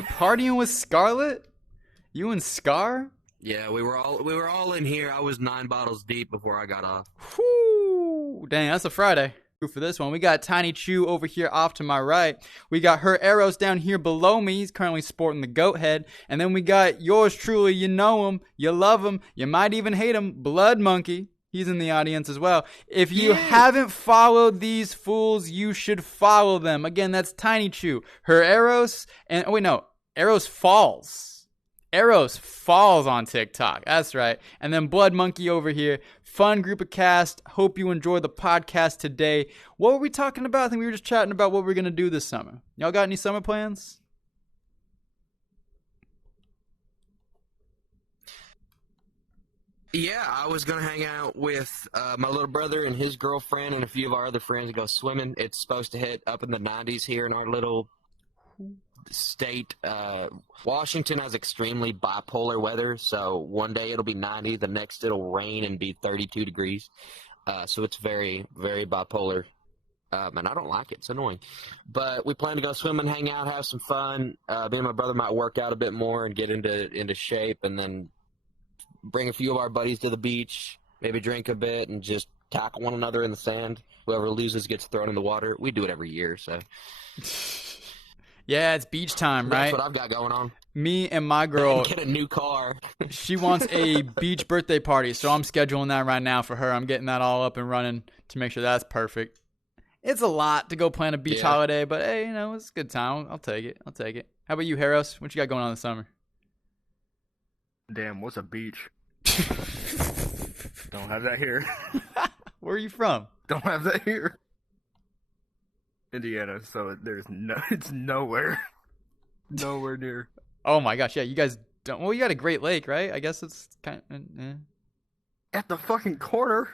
You partying with Scarlett? You and Scar? Yeah, we were all in here. I was 9 bottles deep before I got off. Whoo! Dang, that's a Friday. For this one, we got Tiny Chew over here off to my right. We got her Arrows down here below me. He's currently sporting the goat head. And then we got yours truly. You know him. You love him. You might even hate him. Blood Monkey. He's in the audience as well. If you haven't followed these fools, you should follow them. Again, that's Tiny Chew. Her Arrows and Arrows Falls. Arrows Falls on TikTok. That's right. And then Blood Monkey over here. Fun group of cast. Hope you enjoy the podcast today. What were we talking about? I think we were just chatting about what we're going to do this summer. Y'all got any summer plans? Yeah, I was going to hang out with my little brother and his girlfriend and a few of our other friends and go swimming. It's supposed to hit up in the 90s here in our little state. Washington has extremely bipolar weather, so one day it'll be 90, the next it'll rain and be 32 degrees. So it's very, very bipolar. And I don't like it. It's annoying. But we plan to go swimming, hang out, have some fun. Me and my brother might work out a bit more and get into shape, and then bring a few of our buddies to the beach, maybe drink a bit, and just tackle one another in the sand. Whoever loses gets thrown in the water. We do it every year, so. Yeah, it's beach time, right? That's what I've got going on. Me and my girl. Get a new car. She wants a beach birthday party, so I'm scheduling that right now for her. I'm getting that all up and running to make sure that's perfect. It's a lot to go plan a beach holiday, but hey, it's a good time. I'll take it. How about you, Harris? What you got going on this summer? Damn, what's a beach? Don't have that here. Where are you from? Don't have that here. Indiana, so it's nowhere. Nowhere near. Oh my gosh, yeah, you guys don't. Well, you got a Great Lake, right? I guess it's kind of. At the fucking corner.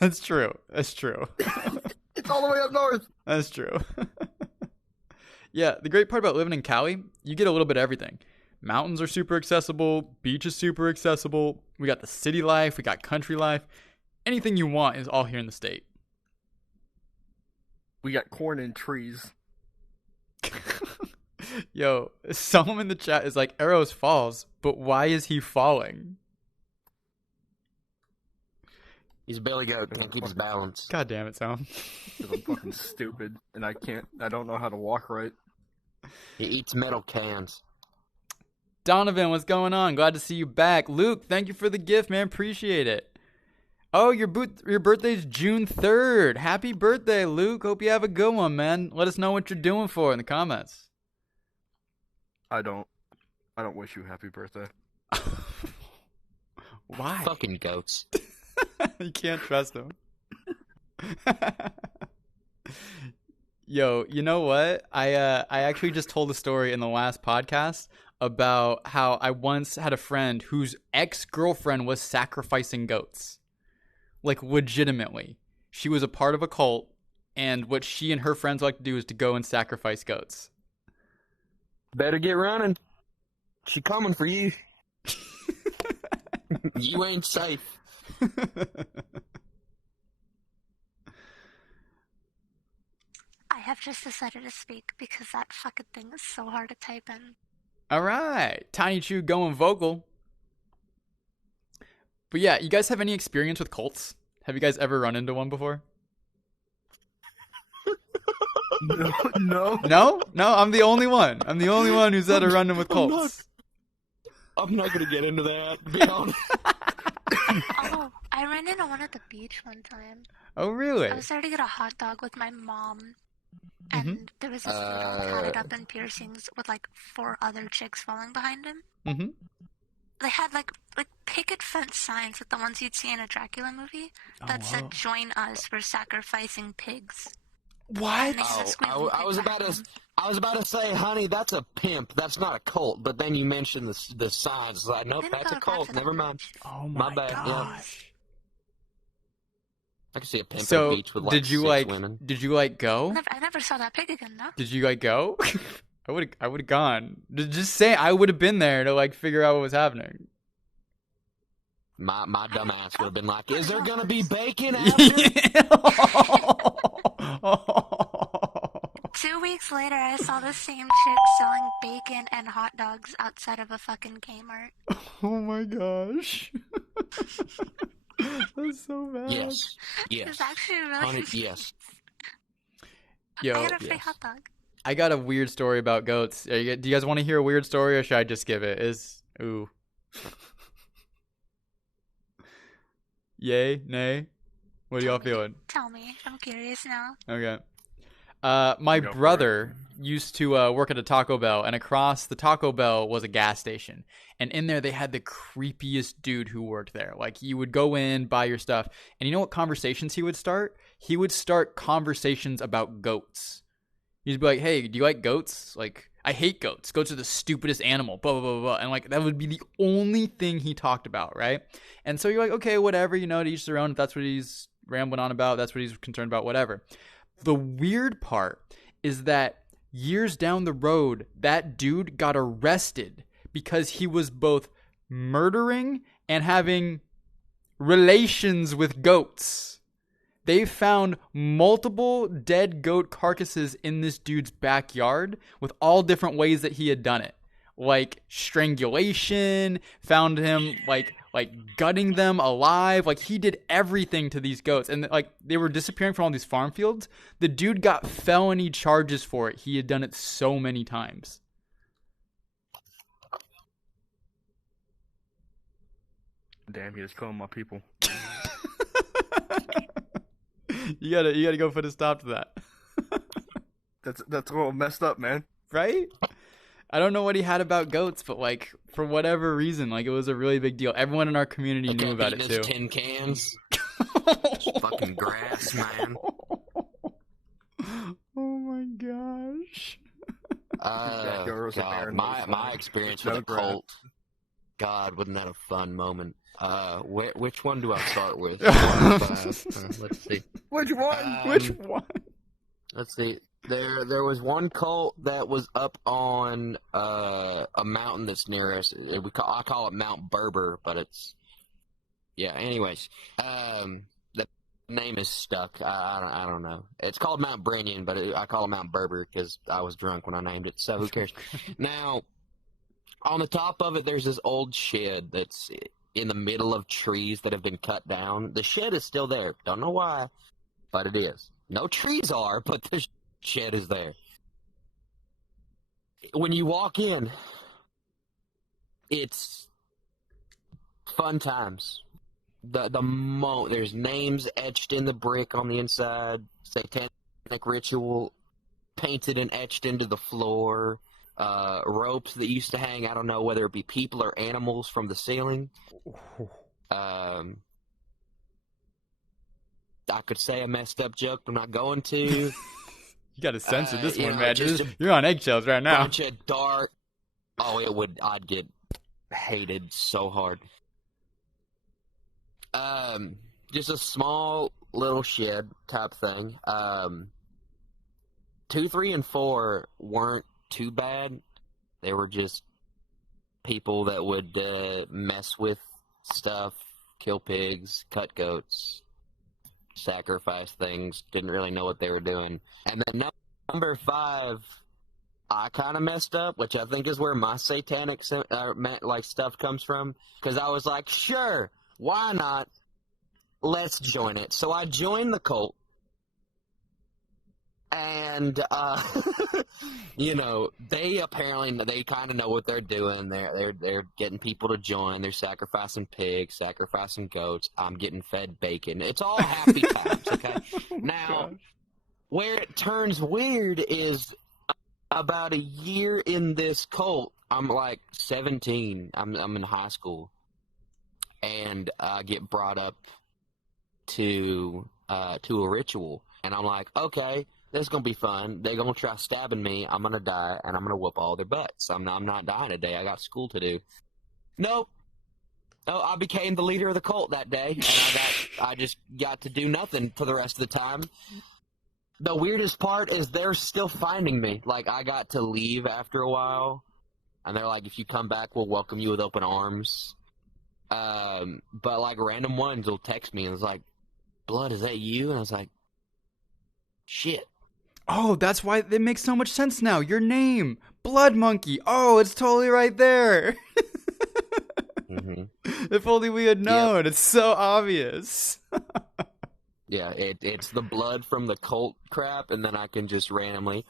That's true. It's all the way up north. That's true. Yeah, the great part about living in Cali, you get a little bit of everything. Mountains are super accessible. Beach is super accessible. We got the city life. We got country life. Anything you want is all here in the state. We got corn and trees. Yo, someone in the chat is like, Arrows falls, but why is he falling? He's a billy goat, can't keep his balance. God damn it, Sam. I'm fucking stupid, and I don't know how to walk right. He eats metal cans. Donovan, what's going on? Glad to see you back. Luke, thank you for the gift, man. Appreciate it. Oh, your birthday's June 3rd. Happy birthday, Luke. Hope you have a good one, man. Let us know what you're doing for in the comments. I don't wish you happy birthday. Why? Fucking goats. You can't trust them. Yo, you know what? I actually just told a story in the last podcast about how I once had a friend whose ex-girlfriend was sacrificing goats. Like, legitimately. She was a part of a cult, and what she and her friends like to do is to go and sacrifice goats. Better get running. She coming for you. You ain't safe. I have just decided to speak because that fucking thing is so hard to type in. All right. Tiny Chew going vocal. But yeah, you guys have any experience with cults? Have you guys ever run into one before? No. No, I'm the only one. I'm the only one who's had a run-in with cults. I'm not going to get into that, to be honest. Oh, I ran into one at the beach one time. Oh, really? I was there to get a hot dog with my mom, and there was this dude tatted up in piercings with like 4 other chicks following behind him. Mm-hmm. They had like picket fence signs, like the ones you'd see in a Dracula movie, that said "Join us, we're sacrificing pigs." What? I was about to say, honey, that's a pimp. That's not a cult. But then you mentioned the signs. Like, nope, that's a cult. Never mind. Oh my bad. gosh. Yeah. I can see a pimp So, at the beach with like did you 6 women. Did you go? I never saw that pig again, though. Did you go? I would have gone. Just say I would have been there to figure out what was happening. My dumb ass would have been like, is there gonna be bacon after? 2 weeks later, I saw the same chick selling bacon and hot dogs outside of a fucking Kmart. Oh my gosh. That's so bad. Yes. It was actually really Yes. Yo, I got a free hot dog. I got a weird story about goats. Do you guys want to hear a weird story, or should I just give it? Ooh. Yay? Nay? What are y'all feeling? Tell me. I'm curious now. Okay. My Go for brother used to work at a Taco Bell, and across the Taco Bell was a gas station. And in there, they had the creepiest dude who worked there. Like, you would go in, buy your stuff, and you know what conversations he would start? He would start conversations about goats. He'd be like, hey, do you like goats? Like, I hate goats. Goats are the stupidest animal, blah, blah, blah, blah. And, like, that would be the only thing he talked about, right? And so you're like, okay, whatever, you know, to each their own. If that's what he's rambling on about, that's what he's concerned about, whatever. The weird part is that years down the road, that dude got arrested because he was both murdering and having relations with goats. They found multiple dead goat carcasses in this dude's backyard with all different ways that he had done it. Like strangulation, found him like gutting them alive. Like, he did everything to these goats. And like, they were disappearing from all these farm fields. The dude got felony charges for it. He had done it so many times. Damn, he just killing my people. You gotta go put a stop to that. That's a little messed up, man. Right? I don't know what he had about goats, but like, for whatever reason, like, it was a really big deal. Everyone in our community knew about it too. Tin cans. Fucking grass, man. Oh my gosh. God, my experience with a cult. God, wasn't that a fun moment? Which one do I start with? Let's see. Which one? Which one? Let's see. There was one cult that was up on a mountain that's near us. I call it Mount Berber, but it's Anyways, the name is stuck. I don't know. It's called Mount Brennian, but I call it Mount Berber because I was drunk when I named it. So who cares? Now, on the top of it, there's this old shed that's in the middle of trees that have been cut down. The shed is still there. Don't know why, but it is. No trees are, but the shed is there. When you walk in, it's fun times. There's names etched in the brick on the inside, satanic ritual painted and etched into the floor, ropes that used to hang, I don't know whether it be people or animals, from the ceiling. I could say a messed up joke, but I'm not going to. You gotta censor this one, man. just You're on eggshells right now. Bunch of dark. Oh, I'd get hated so hard. Just a small little shed type thing. 2, 3, and 4 weren't too bad. They were just people that would mess with stuff, kill pigs, cut goats, sacrifice things, didn't really know what they were doing. And then number 5, I kind of messed up, which I think is where my satanic stuff comes from, because I was like, sure, why not? Let's join it. So I joined the cult, and they kind of know what they're doing. They're getting people to join. They're sacrificing pigs, sacrificing goats. I'm getting fed bacon. It's all happy times. Okay. Now, where it turns weird is about a year in this cult. I'm like 17. I'm in high school, and I get brought up to a ritual, and I'm like, okay, this is gonna be fun. They're gonna try stabbing me. I'm gonna die, and I'm gonna whoop all their butts. I'm not dying today. I got school to do. Nope. Oh, I became the leader of the cult that day, and I just got to do nothing for the rest of the time. The weirdest part is they're still finding me. Like, I got to leave after a while, and they're like, if you come back, we'll welcome you with open arms. But like, random ones will text me and it's like, Blood, is that you? And I was like, shit. Oh, that's why it makes so much sense now. Your name, Blood Monkey. Oh, it's totally right there. If only we had known. Yep. It's so obvious. Yeah, it's the blood from the cult crap, and then I can just randomly.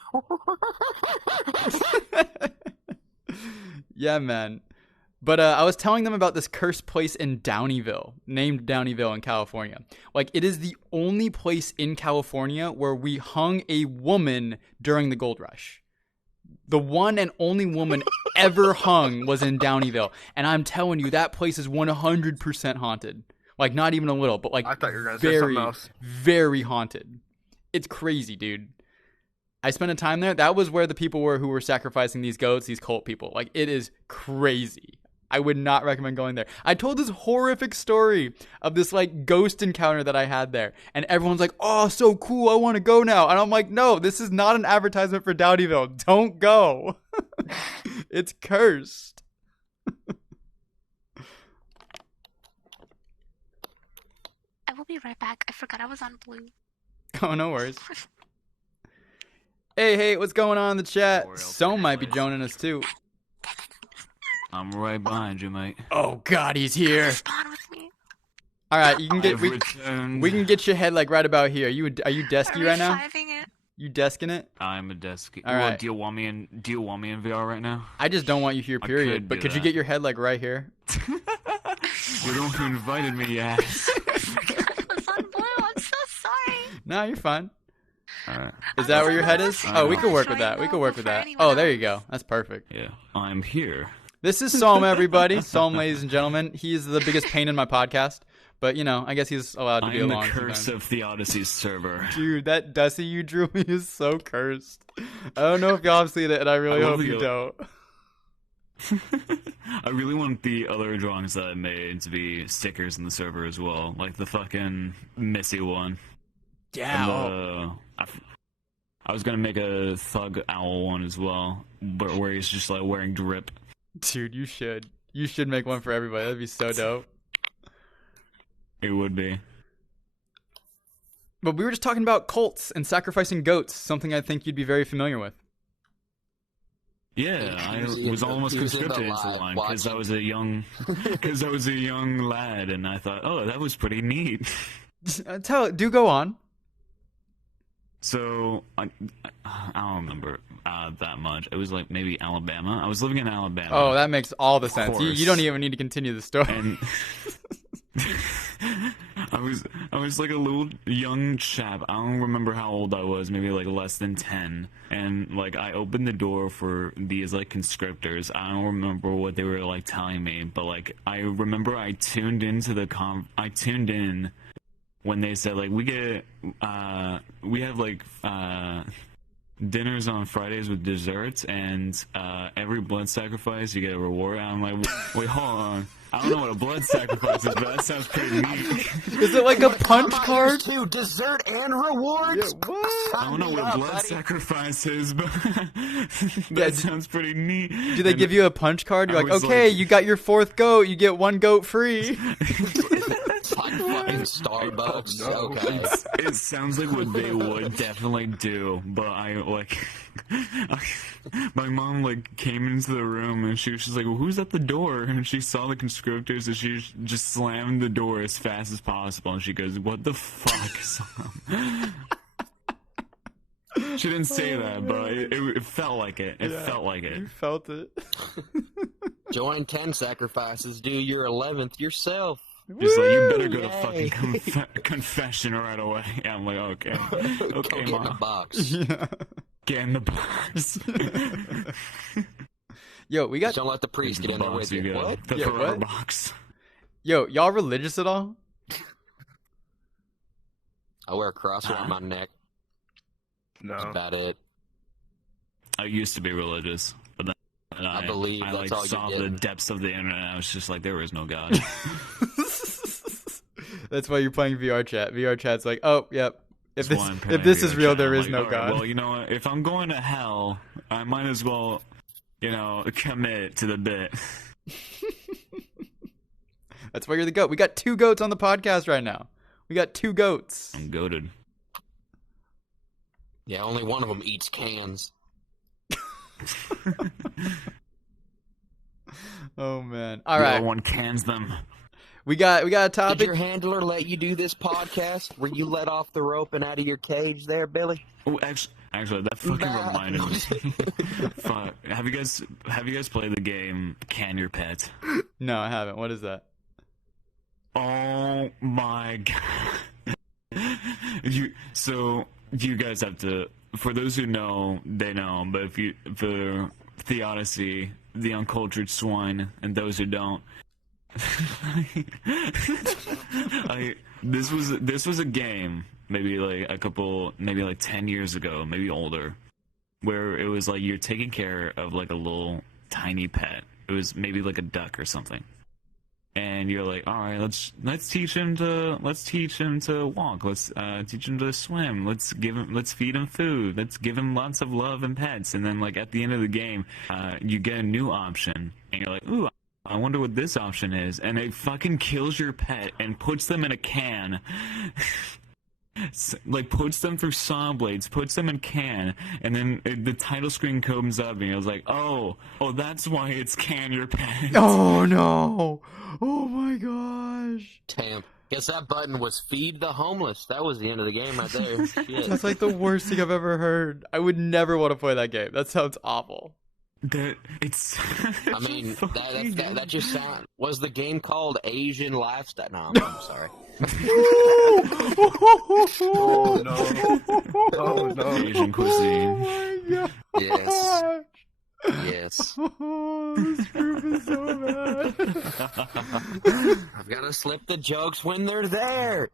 Yeah, man. But I was telling them about this cursed place in Downeyville, named Downeyville in California. Like, it is the only place in California where we hung a woman during the gold rush. The one and only woman ever hung was in Downeyville. And I'm telling you, that place is 100% haunted. Like, not even a little, but like, I thought you were gonna say something else. Very haunted. It's crazy, dude. I spent a time there. That was where the people were who were sacrificing these goats, these cult people. Like, it is crazy. I would not recommend going there. I told this horrific story of this like ghost encounter that I had there. And everyone's like, oh, so cool. I want to go now. And I'm like, no, this is not an advertisement for Downeyville. Don't go. It's cursed. I will be right back. I forgot I was on blue. Oh, no worries. Hey, what's going on in the chat? So might be joining us too. I'm right behind you, mate. Oh God, he's here. Spawn with me. All right, you can get we can get your head like right about here. Are you desky right now? It? You desking it? I'm a desky. All right. Well, do you want me in VR right now? I just don't want you here, period. But could you get your head like right here? You're the one who invited me, yeah. I was on blue. I'm so sorry. No, you're fine. All right. Is that where your head is? Oh, we could work with that. We could work with that. Oh, there you go. That's perfect. Yeah, I'm here. This is Psalm, everybody. Psalm, ladies and gentlemen. He is the biggest pain in my podcast. But, you know, I guess he's allowed to be along. I'm the curse of the Odyssey server. Dude, that Dusty you drew me is so cursed. I don't know if y'all have seen it, and I really hope you don't. I really want the other drawings that I made to be stickers in the server as well. Like the fucking Missy one. Yeah. I was going to make a Thug Owl one as well, but where he's just like wearing drip. Dude, you should. You should make one for everybody. That'd be so dope. It would be. But we were just talking about cults and sacrificing goats, something I think you'd be very familiar with. Yeah, I was almost conscripted into the line because I was a young lad, and I thought, oh, that was pretty neat. Do go on. So I don't remember that much. It was like maybe Alabama. I was living in Alabama. Oh, that makes all the sense. You don't even need to continue the story. And I was like a little young chap. I don't remember how old I was. Maybe like less than 10. And like I opened the door for these like conscriptors. I don't remember what they were like telling me, but like I remember I tuned in when they said like we have like dinners on Fridays with desserts, and every blood sacrifice you get a reward. And I'm like, wait, hold on. I don't know what a blood sacrifice is, but that sounds pretty neat. Is it like a punch card? Too, dessert and rewards? Yeah, what? I don't know what blood sacrifice is, but that sounds pretty neat. Do they give you a punch card? You're like, okay, you got your 4th goat, you get 1 goat free. It's like fucking Starbucks. Okay. It sounds like what they would definitely do, but my mom like came into the room and she was just like, well, who's at the door? And she saw the conscriptors and she just slammed the door as fast as possible, and she goes, what the fuck, son? She didn't say that, but it felt like it. It felt like it. You felt it. Join 10 sacrifices, do your 11th yourself. Just like, you better go to fucking confession right away. Yeah, I'm like, okay. Okay, Go get Mom. in the box. Yeah. Get in the box. Yo, we got... Don't let the priest get in there with you. What? The Ferrari box. Yo, y'all religious at all? I wear a cross around my neck. No. That's about it. I used to be religious, but then I believe I that's like all you saw did. the depths of the internet. I was just like, there is no God. That's why you're playing VR chat. VR chat's like, oh, yep. If That's why I'm this is VR real, chat. there I'm is like, no all right, God. well, you know what? If I'm going to hell, I might as well, commit to the bit. That's why you're the goat. We got 2 goats on the podcast right now. We got 2 goats. I'm goated. Yeah, only one of them eats cans. Oh man! All The right, other one cans them. we got a Did topic. your handler let you do this podcast? Were you let off the rope and out of your cage there, Billy? Oh, actually, that fucking reminded me. Fuck. Have you guys played the game Can Your Pet? No, I haven't. What is that? Oh my god. You guys have to. For those who know, they know. But for the Odyssey, the uncultured swine, and those who don't, this was a game maybe like 10 years ago, maybe older, where it was like you're taking care of like a little tiny pet. It was maybe like a duck or something. And you're like, all right, let's teach him to walk. Let's teach him to swim. Let's feed him food. Let's give him lots of love and pets. And then like at the end of the game, you get a new option, and you're like, ooh, I wonder what this option is. And it fucking kills your pet and puts them in a can. Like puts them through saw blades, puts them in can, and then the title screen comes up, and I was like, oh, that's why it's Can Your Pet. Oh no! Oh my gosh! Damn. Guess that button was feed the homeless. That was the end of the game right there. Shit. That's like the worst thing I've ever heard. I would never want to play that game. That sounds awful. I mean, that just sound. Was the game called Asian Lifestyle? No, I'm sorry. Oh no! Oh no! Asian cuisine. Oh my god! Yes. Yes. Oh, this group is so bad. I've got to slip the jokes when they're there.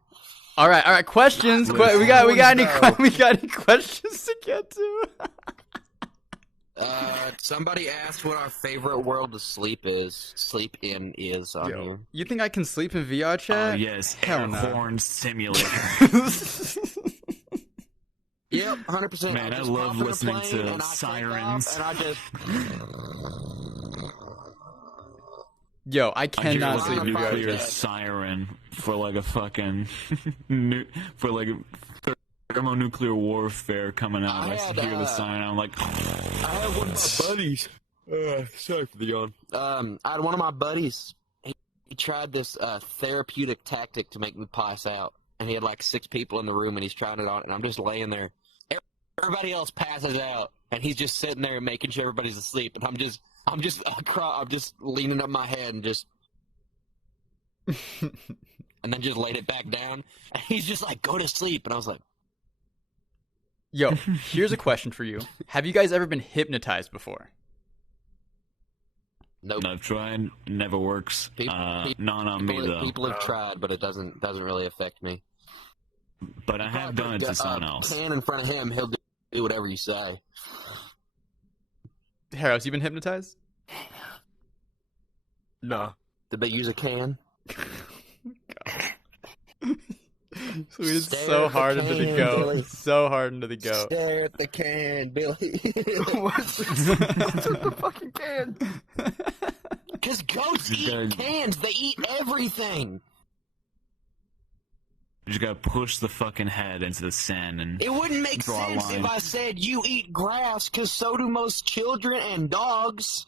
All right. Questions. We got any questions to get to? Somebody asked what our favorite world to sleep in is on here. You think I can sleep in VR chat? Yes, Hell no. Airborne Simulator. Yep, 100%. Man, I love listening to sirens. And I just... Yo, I cannot I sleep hear in like a VR nuclear chat. siren for like a fucking for like thermonuclear warfare coming out. I hear the siren. I'm like, I had one of my buddies. Sorry for the yawn. I had one of my buddies. He tried this therapeutic tactic to make me pass out, and he had like 6 people in the room, and he's trying it on, and I'm just laying there. Everybody else passes out, and he's just sitting there making sure everybody's asleep, and I'm just leaning up my head and just, and then just laid it back down. And he's just like, "Go to sleep," and I was like, Yo, here's a question for you. Have you guys ever been hypnotized before? "Nope." I've tried, never works. Not on me though. People have tried, but it doesn't really affect me. But I have done it to someone else. Can in front of him, he'll do whatever you say. Harris, you been hypnotized? No. Did they use a can? So it's Stare so at the hard into the can, go. Billy. So hard into the go. Stare at the can, Billy. What's the fucking can? Because goats eat cans. They eat everything. You just gotta push the fucking head into the sand and It wouldn't make draw a sense line. if I said you eat grass, because so do most children and dogs.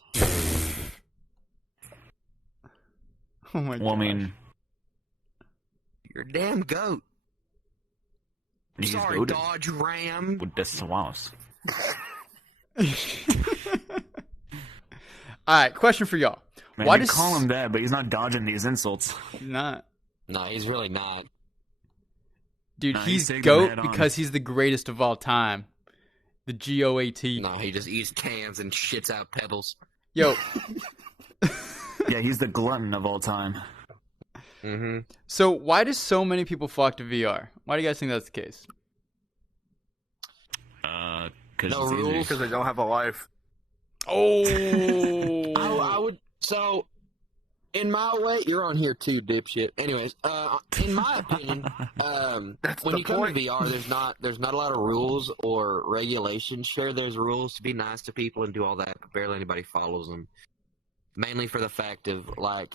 Oh my god. Well, I mean, You're a damn goat. he's Sorry, goated Dodge Ram. with this house. Alright, question for y'all. Man, Why you does call him that, but he's not dodging these insults. not? No, he's really not. Dude, Nah, he's he's taking them GOAT head on. because he's the greatest of all time. The GOAT. No, he just eats cans and shits out pebbles. Yo, Yeah, he's the glutton of all time. Mm-hmm. so why do so many people flock to VR? Why do you guys think that's the case? Because No it's easy. rules. Because they don't have a life. Oh. I would. So, in my way, you're on here too, dipshit. Anyways, in my opinion, That's when the you come point. to VR, there's not a lot of rules or regulations. Sure, there's rules to be nice to people and do all that, but barely anybody follows them. Mainly for the fact of like,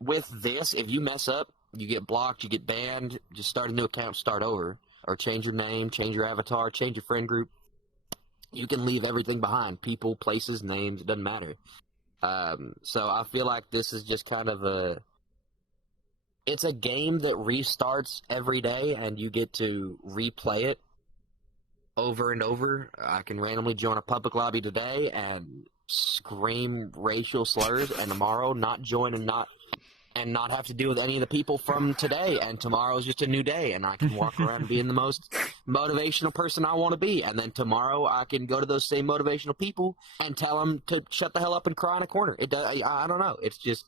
with this, if you mess up, you get blocked, you get banned. Just start a new account, start over. or change your name, change your avatar, change your friend group. You can leave everything behind. People, places, names, it doesn't matter. So I feel like this is just kind of it's a game that restarts every day, and you get to replay it over and over. I can randomly join a public lobby today and scream racial slurs, and tomorrow not join and not have to deal with any of the people from today, and tomorrow is just a new day, and I can walk around being the most motivational person I want to be, and then tomorrow I can go to those same motivational people and tell them to shut the hell up and cry in a corner. I don't know. It's just,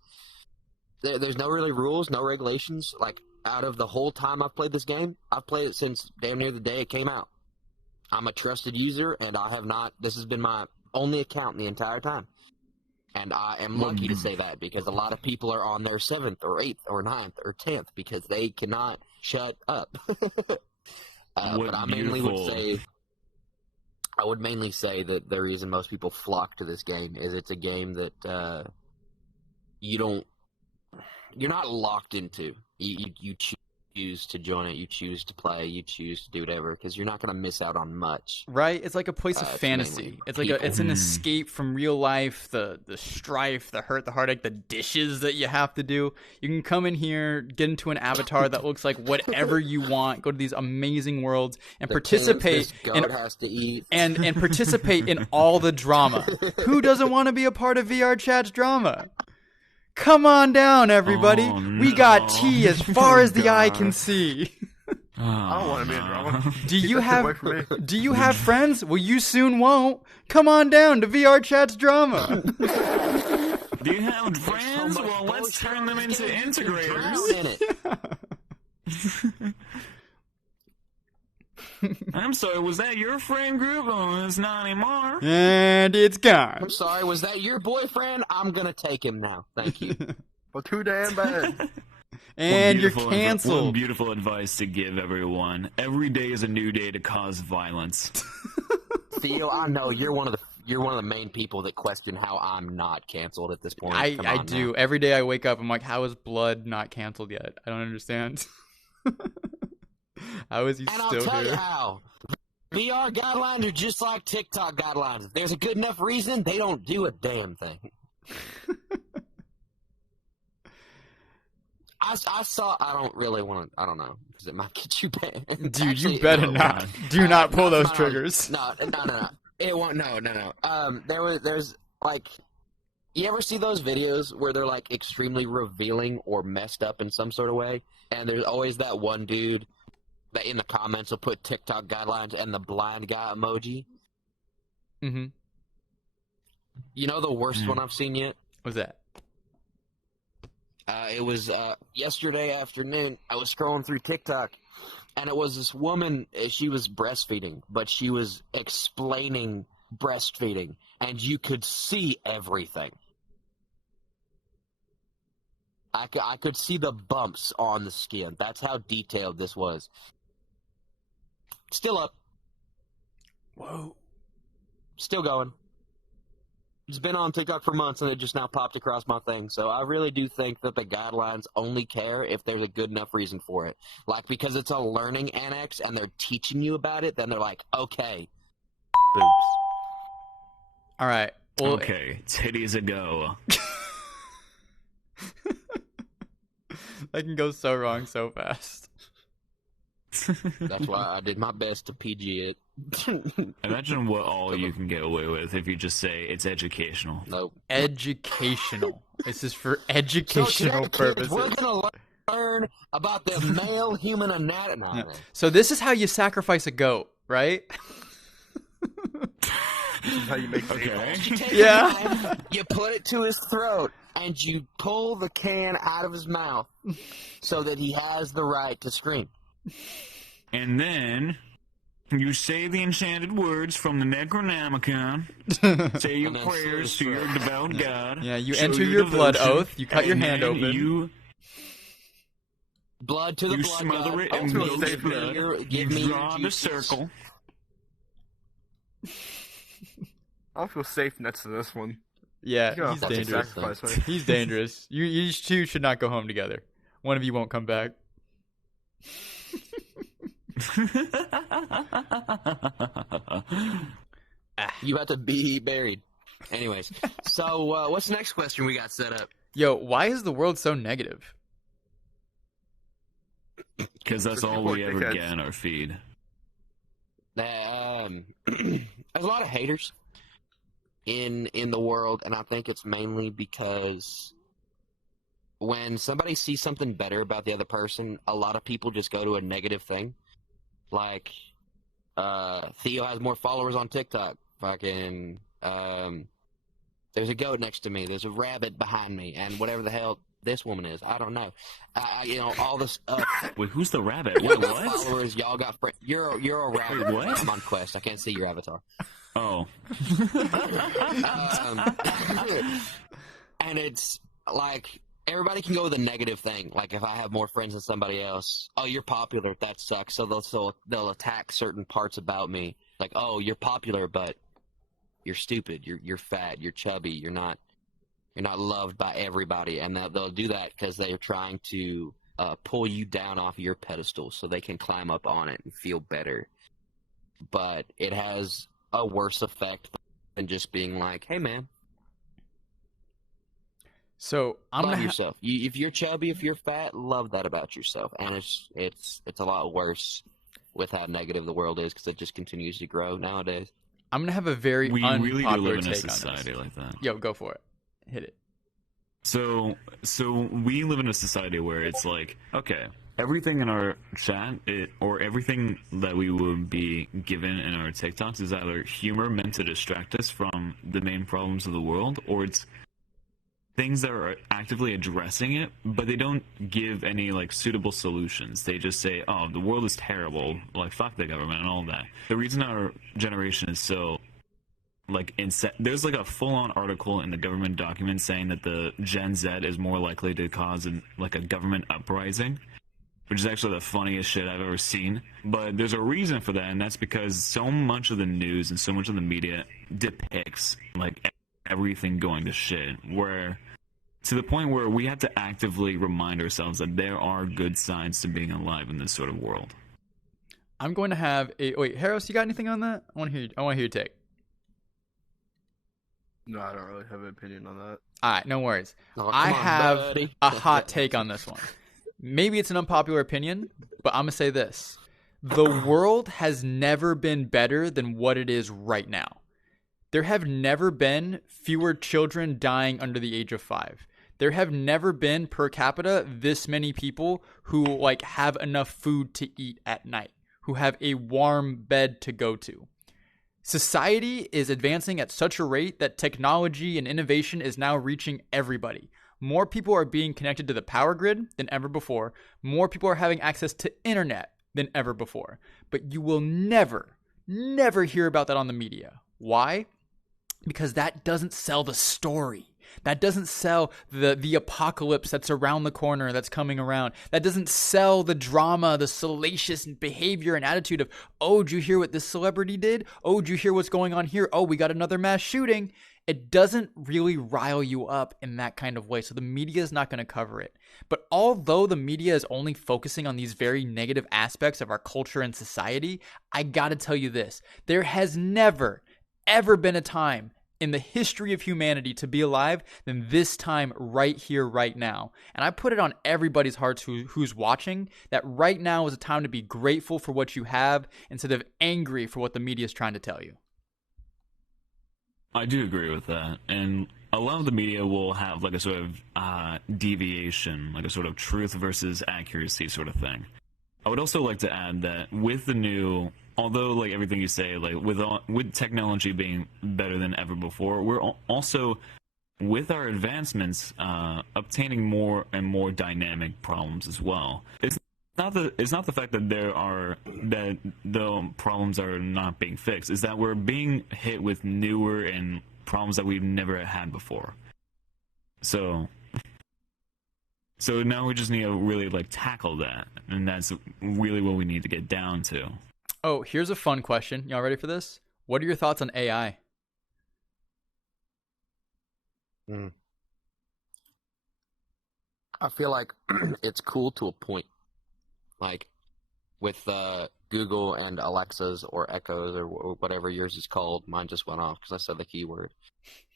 there's no really rules, no regulations. Like, out of the whole time I've played this game, I've played it since damn near the day it came out. I'm a trusted user, and this has been my only account the entire time. And I am lucky to say that, because a lot of people are on their 7th or 8th or 9th or 10th because they cannot shut up. But I would mainly say that the reason most people flock to this game is it's a game that you're not locked into. You choose to join it, you choose to play, you choose to do whatever, because you're not going to miss out on much. Right? It's like a place of fantasy. It's like it's an escape from real life, the strife, the hurt, the heartache, the dishes that you have to do. You can come in here, get into an avatar that looks like whatever you want, go to these amazing worlds and participate and participate in all the drama. Who doesn't want to be a part of VR Chat's drama? Come on down, everybody. We got tea as far as the eye can see. I don't want to be in drama. Do you have friends? Well, you soon won't. Come on down to VR Chat's drama. Do you have friends? Well, let's turn them into integrators. I'm sorry, was that your friend group? Oh, it's not anymore. And it's gone. I'm sorry, was that your boyfriend? I'm gonna take him now. Thank you. Well, too damn bad. And you're canceled. One beautiful advice to give everyone. Every day is a new day to cause violence. Theo, I know you're one of the main people that question how I'm not canceled at this point. I do. Now. Every day I wake up, I'm like, how is Blood not canceled yet? I don't understand. How is he still here? And I'll tell you how. VR guidelines are just like TikTok guidelines. If there's a good enough reason, they don't do a damn thing. I don't really want to, I don't know, because it might get you banned. Dude, actually, you better not. Do not pull those triggers. No. It won't, no. There's, like, you ever see those videos where they're, like, extremely revealing or messed up in some sort of way? And there's always that one dude that in the comments will put TikTok guidelines and the blind guy emoji. Mm-hmm. You know the worst one I've seen yet? What's that? It was yesterday afternoon. I was scrolling through TikTok, and it was this woman. She was breastfeeding, but she was explaining breastfeeding, and you could see everything. I could see the bumps on the skin. That's how detailed this was. Still up. Whoa. Still going. It's been on TikTok for months, and it just now popped across my thing. So I really do think that the guidelines only care if there's a good enough reason for it. Like, because it's a learning annex, and they're teaching you about it, then they're like, okay, boobs. All right. Well, okay, titties a go. That can go so wrong so fast. That's why I did my best to PG it. Imagine what all you can get away with if you just say it's educational. Nope. Educational. This is for educational purposes. We're going to learn about the male human anatomy. Yeah. So this is how you sacrifice a goat, right? This is how you make You take a knife, you put it to his throat, and you pull the can out of his mouth so that he has the right to scream. And then you say the enchanted words from the Necronomicon. Say your prayers to your devout God. Yeah, you enter your blood oath. You cut your hand open. Blood to the blood. You smother it and you draw the circle. I don't feel safe next to this one. Yeah, he's dangerous. He's dangerous. You two should not go home together. One of you won't come back. You have to be buried. Anyways, so what's the next question we got set up? Yo, why is the world so negative? Because that's all we ever get in our feed. There's a lot of haters in the world, and I think it's mainly because when somebody sees something better about the other person, a lot of people just go to a negative thing. Like, Theo has more followers on TikTok. Fucking, there's a goat next to me. There's a rabbit behind me, and whatever the hell this woman is, I don't know. All this. Wait, who's the rabbit? Wait, what? Followers, y'all got friends. You're a rabbit. Wait, what? I'm on Quest. I can't see your avatar. Oh. And it's like everybody can go with a negative thing. Like if I have more friends than somebody else, oh, you're popular, that sucks. So they'll attack certain parts about me. Like, oh, you're popular, but you're stupid. You're fat. You're chubby. You're not loved by everybody, and they'll do that because they're trying to pull you down off your pedestal so they can climb up on it and feel better. But it has a worse effect than just being like, "Hey, man." So love yourself. If you're chubby, if you're fat, love that about yourself. And it's a lot worse with how negative the world is because it just continues to grow nowadays. I'm gonna have a very we really do unpopular live in a take on society this. like that. Yo, go for it. Hit it. So we live in a society where it's like, okay, everything in our chat or everything that we would be given in our TikToks is either humor meant to distract us from the main problems of the world, or it's things that are actively addressing it, but they don't give any like suitable solutions. They just say, "Oh, the world is terrible. Like fuck the government and all that." The reason our generation is so like there's like a full-on article in the government document saying that the Gen Z is more likely to cause a government uprising, which is actually the funniest shit I've ever seen. But there's a reason for that, and that's because so much of the news and so much of the media depicts like everything going to shit, where to the point where we have to actively remind ourselves that there are good sides to being alive in this sort of world. I'm going to have a wait, Harris, you got anything on that? I want to hear your take. No, I don't really have an opinion on that. All right, no worries. Oh, I come on, have buddy. a hot take on this one. Maybe it's an unpopular opinion, but I'm going to say this. The world has never been better than what it is right now. There have never been fewer children dying under the age of 5. There have never been per capita this many people who like have enough food to eat at night, who have a warm bed to go to. Society is advancing at such a rate that technology and innovation is now reaching everybody. More people are being connected to the power grid than ever before. More people are having access to internet than ever before. But you will never hear about that on the media. Why? Because that doesn't sell the story. That doesn't sell the apocalypse that's around the corner, that's coming around. That doesn't sell the drama, the salacious behavior and attitude of, oh, did you hear what this celebrity did? Oh, did you hear what's going on here? Oh, we got another mass shooting. It doesn't really rile you up in that kind of way. So the media is not going to cover it. But although the media is only focusing on these very negative aspects of our culture and society, I got to tell you this. There has never, ever been a time in the history of humanity to be alive than this time right here, right now. And I put it on everybody's hearts who's watching that right now is a time to be grateful for what you have instead of angry for what the media is trying to tell you. I do agree with that. And a lot of the media will have like a sort of deviation, like a sort of truth versus accuracy sort of thing. I would also like to add that with the new, although like everything you say, like with technology being better than ever before, we're also with our advancements obtaining more and more dynamic problems as well. It's not the fact that that the problems are not being fixed. It's that we're being hit with newer and problems that we've never had before. So now we just need to really like tackle that, and that's really what we need to get down to. Oh, here's a fun question. Y'all ready for this? What are your thoughts on AI? I feel like it's cool to a point. Like with Google and Alexas or Echoes or whatever yours is called. Mine just went off because I said the keyword.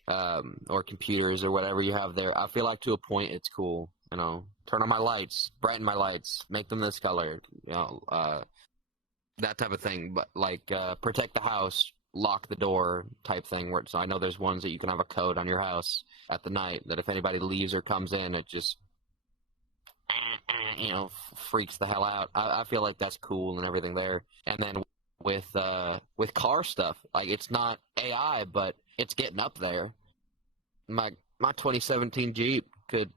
Or computers or whatever you have there. I feel like to a point it's cool. You know, turn on my lights, brighten my lights, make them this color. You know, that type of thing. But like protect the house, lock the door type thing. Where so I know there's ones that you can have a code on your house at the night that if anybody leaves or comes in, it just freaks the hell out. I feel like that's cool and everything there. And then with car stuff, like it's not AI, but it's getting up there. My 2017 Jeep could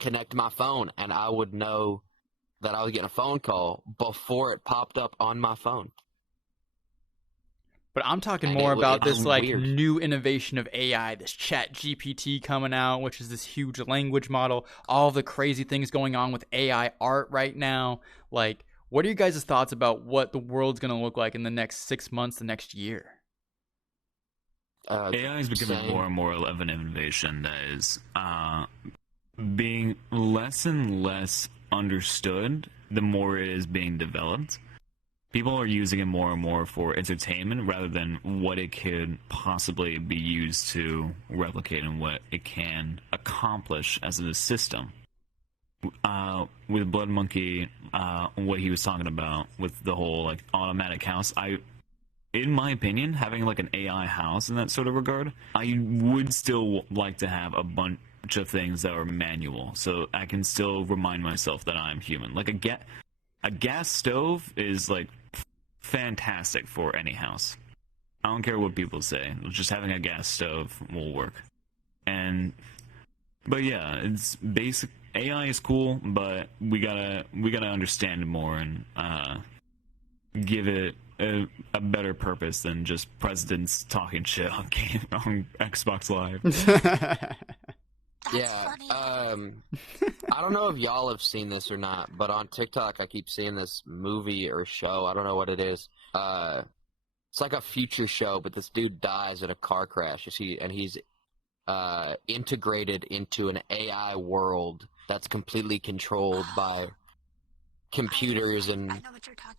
connect to my phone, and I would know that I was getting a phone call before it popped up on my phone. But I'm talking And more about this like weird. new innovation of AI, this Chat GPT coming out, which is this huge language model, all the crazy things going on with AI art right now. Like, what are you guys' thoughts about what the world's going to look like in the next 6 months, the next year? AI is becoming more and more of an innovation that is being less and less understood the more it is being developed. People are using it more and more for entertainment rather than what it could possibly be used to replicate and what it can accomplish as a system. With Blood Monkey, what he was talking about with the whole like automatic house, in my opinion, having like an AI house in that sort of regard, I would still like to have a bunch of things that are manual, so I can still remind myself that I'm human. Like a gas stove is like fantastic for any house. I don't care what people say. Just having a gas stove will work. But yeah, it's basic. AI is cool, but we gotta understand it more and give it a better purpose than just presidents talking shit on Xbox Live. That's funny. I don't know if y'all have seen this or not, but on TikTok I keep seeing this movie or show. I don't know what it is. It's like a future show, but this dude dies in a car crash. He's integrated into an AI world that's completely controlled by computers and I know what you're talking.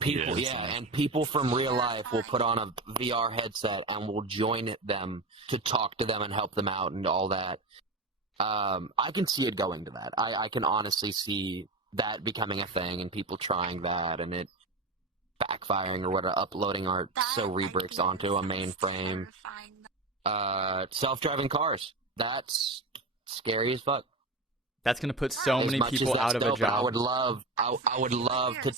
people. Yes. Yeah, and people from real life will put on a VR headset and will join them to talk to them and help them out and all that. I can see it going to that. I can honestly see that becoming a thing and people trying that and it backfiring or what, uploading our Cerebrix onto a mainframe. Self-driving cars. That's scary as fuck. That's going to put so As many much people as that's out of a dope, job. I would love to They're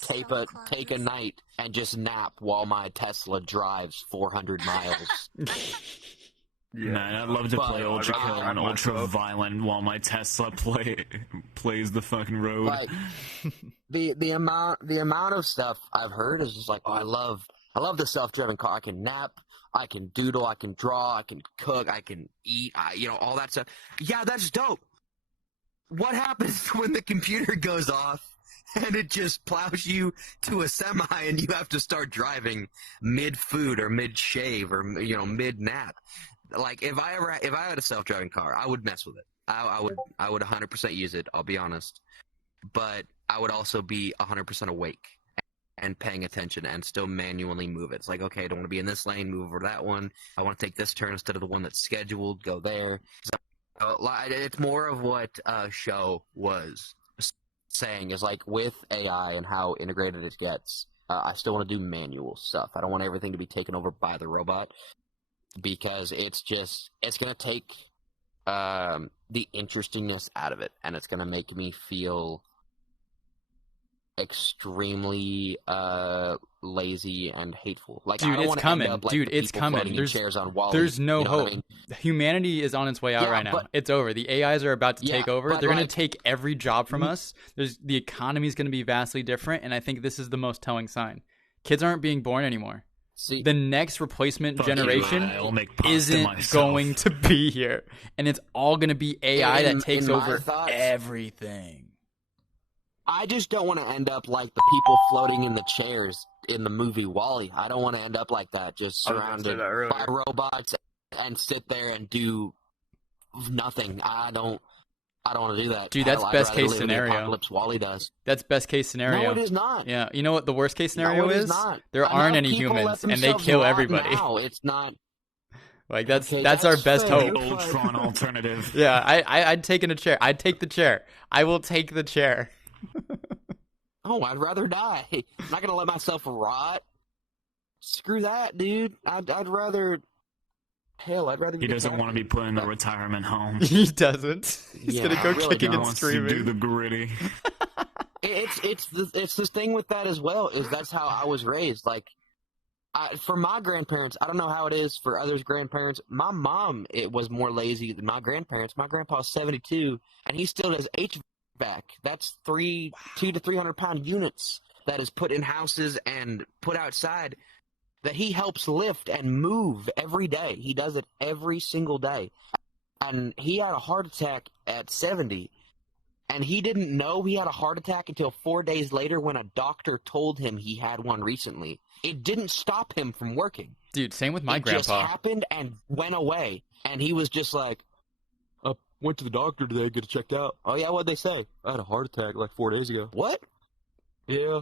take so a night and just nap while my Tesla drives 400 miles. Yeah. Man, I'd love to But play Ultra I'd Kill rather and drive Ultra myself. Violent while my Tesla plays the fucking road. Like the amount of stuff I've heard is just like, oh, I love the self-driving car. I can nap, I can doodle, I can draw, I can cook, I can eat, all that stuff. Yeah, that's dope. What happens when the computer goes off and it just plows you to a semi and you have to start driving mid-food or mid-shave or mid-nap? Like if I had a self-driving car, I would mess with it. I would 100% use it. I'll be honest, but I would also be 100% awake and paying attention and still manually move it. It's like, okay, I don't want to be in this lane, move over to that one. I want to take this turn instead of the one that's scheduled. Go there. So, it's more of what show was saying is like with AI and how integrated it gets. I still want to do manual stuff. I don't want everything to be taken over by the robot because it's going to take the interestingness out of it, and it's going to make me feel extremely lazy and hateful. Like, Dude, I don't it's wanna coming. End up like Dude, the it's people coming. floating in chairs on Wall-E, There's no you know what hope. I mean? Humanity is on its way out Yeah, right now. but- It's over. The AIs are about to take over. but They're going like- to take every job from us. The economy is going to be vastly different, and I think this is the most telling sign. Kids aren't being born anymore. See, The next replacement Fuck you, generation I'll make pasta isn't myself. going to be here, and it's all going to be AI In- that takes in my over thoughts- everything. I just don't want to end up like the people floating in the chairs in the movie Wall-E. I don't want to end up like that, just I was gonna say surrounded that earlier. by robots and sit there and do nothing. I don't want to do that. Dude, that's I'd best rather case live in the scenario. apocalypse Wally does. That's best case scenario. No, it is not. Yeah, you know what the worst case scenario No, it is? is not. There aren't any People let humans, and they themselves kill rot everybody. Now. It's not. Like that's Okay, that's our best fair. hope. The Ultron alternative. Yeah, I'd take in a chair. I'd take the chair. I will take the chair. Oh, I'd rather die. I'm not gonna let myself rot. Screw that, dude. I'd rather. Hell, I'd rather. He get doesn't back- want to be put in the retirement home. He doesn't. He's Yeah, gonna go I really kicking don't. and Wants to do screaming. the gritty. It's this thing with that as well. Is that's how I was raised. Like, for my grandparents, I don't know how it is for others' grandparents. My mom, it was more lazy than my grandparents. My grandpa's 72, and he still does HVAC. That's 200 to 300 pound units that is put in houses and put outside that he helps lift and move every day. He does it every single day. And he had a heart attack at 70. And he didn't know he had a heart attack until 4 days later when a doctor told him he had one recently. It didn't stop him from working. Dude, same with my It grandpa. just happened and went away. And he was just like, went to the doctor today, get it checked out. Oh, yeah, what'd they say? I had a heart attack like 4 days ago. What? Yeah.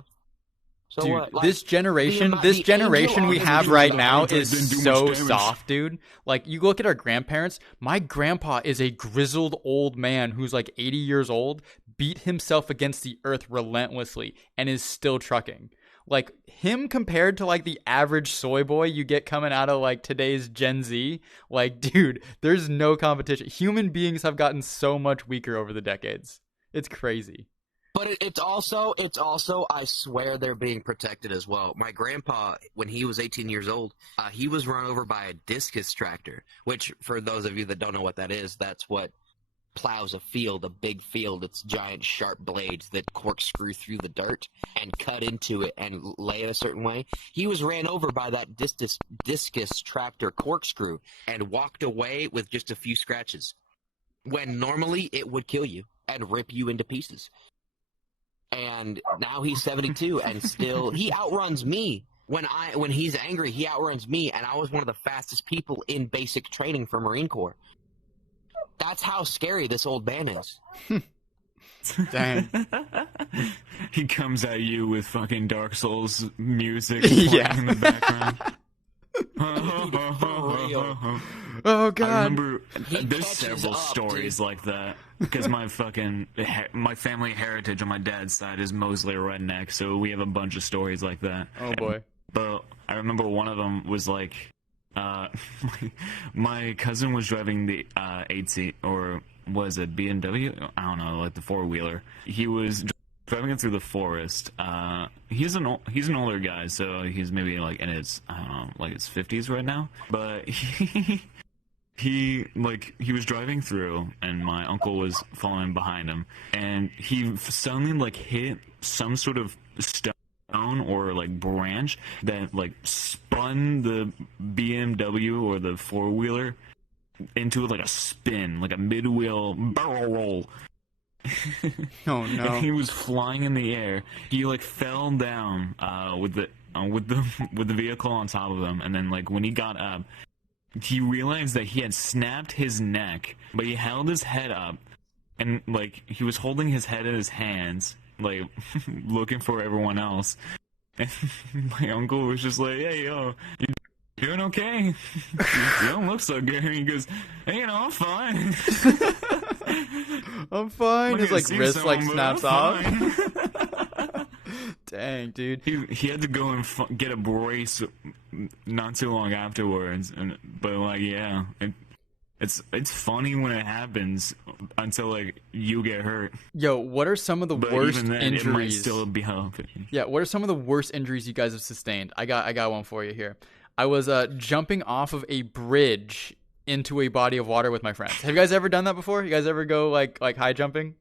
So Dude, what? Like, this generation the angel we on have the right roof now didn't is do much so damage. soft, dude. Like, you look at our grandparents. My grandpa is a grizzled old man who's like 80 years old, beat himself against the earth relentlessly, and is still trucking. Like, him compared to like the average soy boy you get coming out of like today's Gen Z, like, dude, there's no competition. Human beings have gotten so much weaker over the decades. It's crazy. But it's also, I swear they're being protected as well. My grandpa, when he was 18 years old, he was run over by a discus tractor, which, for those of you that don't know what that is, that's what plows a field, a big field. It's giant sharp blades that corkscrew through the dirt and cut into it and lay it a certain way. He was ran over by that discus tractor corkscrew and walked away with just a few scratches, when normally it would kill you and rip you into pieces. And now he's 72 and still he outruns me. When he's angry, he outruns me, and I was one of the fastest people in basic training for Marine Corps. That's how scary this old man is. Dang. He comes at you with fucking Dark Souls music Yeah. playing in the background. For real. Oh I god. remember He there's catches several up, stories dude. like that because my fucking my family heritage on my dad's side is mostly redneck, so we have a bunch of stories like that. Oh boy. But I remember one of them was like, my cousin was driving the 8-seat, or was it BMW? I don't know, like the 4-wheeler. He was driving it through the forest. He's an older guy, so he's maybe like in his, I don't know, like his 50s right now. But he was driving through, and my uncle was following behind him, and he suddenly like hit some sort of stone or like branch that like spun the BMW or the 4-wheeler into like a spin, like a mid-wheel barrel roll. Oh no. And he was flying in the air. He like fell down with the vehicle on top of him, and then like when he got up, he realized that he had snapped his neck, but he held his head up, and like he was holding his head in his hands, like looking for everyone else. And my uncle was just like, "Hey, yo, you doing okay? You don't look so good." And he goes, "Hey, you know, I'm fine." I'm fine. Look His at like see wrist like someone, but snaps I'm off. fine. Dang, dude. He had to go and get a brace not too long afterwards, but like yeah, it's funny when it happens until like you get hurt. Yo, what are some of the But worst even then, it might injuries? still be helping. Yeah, what are some of the worst injuries you guys have sustained? I got one for you here. I was jumping off of a bridge into a body of water with my friends. Have you guys ever done that before? You guys ever go like high jumping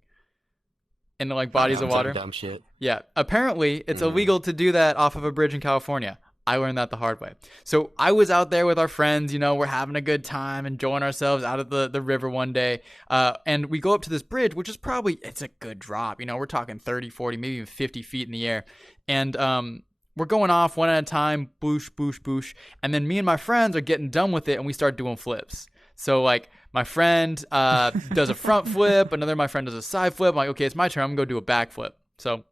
into like bodies of water? Dumb shit. Yeah, apparently it's illegal to do that off of a bridge in California. I learned that the hard way. So I was out there with our friends, we're having a good time, enjoying ourselves out of the river one day. And we go up to this bridge, which is it's a good drop. We're talking 30, 40, maybe even 50 feet in the air. And we're going off one at a time, boosh, boosh, boosh. And then me and my friends are getting done with it, and we start doing flips. So like my friend does a front flip, another my friend does a side flip. I'm like, okay, it's my turn. I'm gonna go do a back flip. So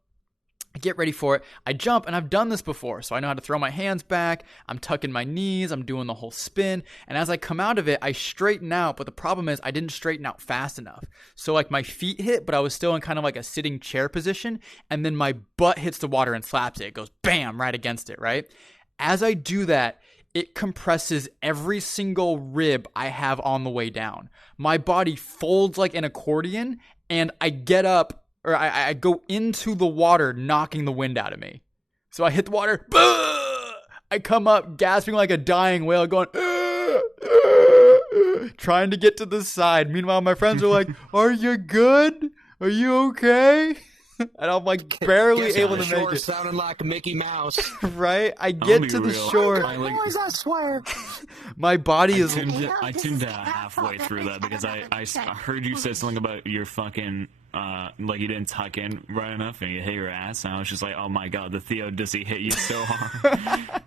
I get ready for it. I jump, and I've done this before, so I know how to throw my hands back. I'm tucking my knees. I'm doing the whole spin. And as I come out of it, I straighten out. But the problem is I didn't straighten out fast enough. So like my feet hit, but I was still in kind of like a sitting chair position. And then my butt hits the water and slaps it. It goes bam right against it, right? As I do that, it compresses every single rib I have on the way down. My body folds like an accordion, and I get up, or I go into the water, knocking the wind out of me. So I hit the water. I come up gasping like a dying whale, going, trying to get to the side. Meanwhile, my friends are like, are you good? Are you okay? And I'm like barely able to make it. Sounding like Mickey Mouse. Right? I get to the shore. I swear. My body is... I tuned out halfway through that because I heard you said something about your fucking, like you didn't tuck in right enough and you hit your ass. And I was just like, oh my god, the Theodissy hit you so hard.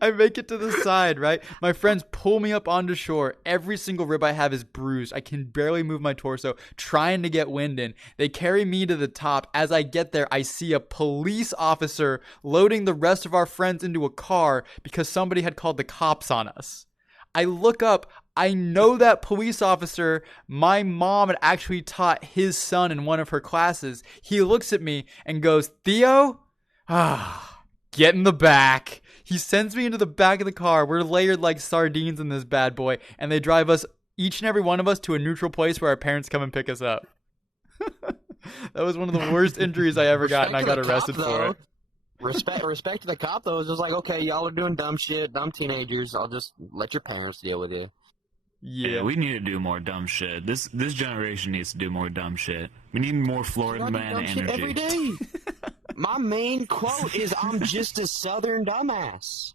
I make it to the side, right? My friends pull me up onto shore. Every single rib I have is bruised. I can barely move my torso, trying to get wind in. They carry me to the top. As I get there, I see a police officer loading the rest of our friends into a car because somebody had called the cops on us. I look up. I know that police officer. My mom had actually taught his son in one of her classes. He looks at me and goes, Theo? Get in the back. He sends me into the back of the car. We're layered like sardines in this bad boy. And they drive us, each and every one of us, to a neutral place where our parents come and pick us up. That was one of the worst injuries I ever got, and I got arrested for it. Respect to the cop, though. It's just like, okay, y'all are doing dumb shit, dumb teenagers. I'll just let your parents deal with you. Yeah, we need to do more dumb shit. This generation needs to do more dumb shit. We need more Florida man energy. Shit every day. My main quote is, I'm just a southern dumbass.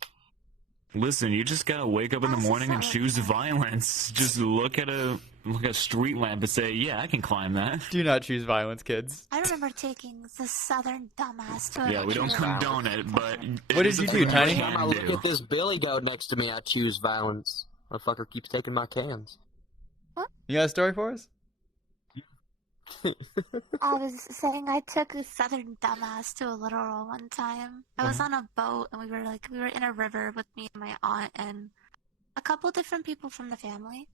Listen, you just gotta wake up in the morning and choose violence. Just look at a street lamp and say, yeah, I can climb that. Do not choose violence, kids. I remember taking the southern dumbass to Yeah, we don't condone it, but... What did you do, Tiny? Every time I look at this Billy goat next to me, I choose violence. Motherfucker keeps taking my cans. What? You got a story for us? I was saying I took a southern dumbass to a literal one time. I was on a boat and we were in a river with me and my aunt and a couple different people from the family.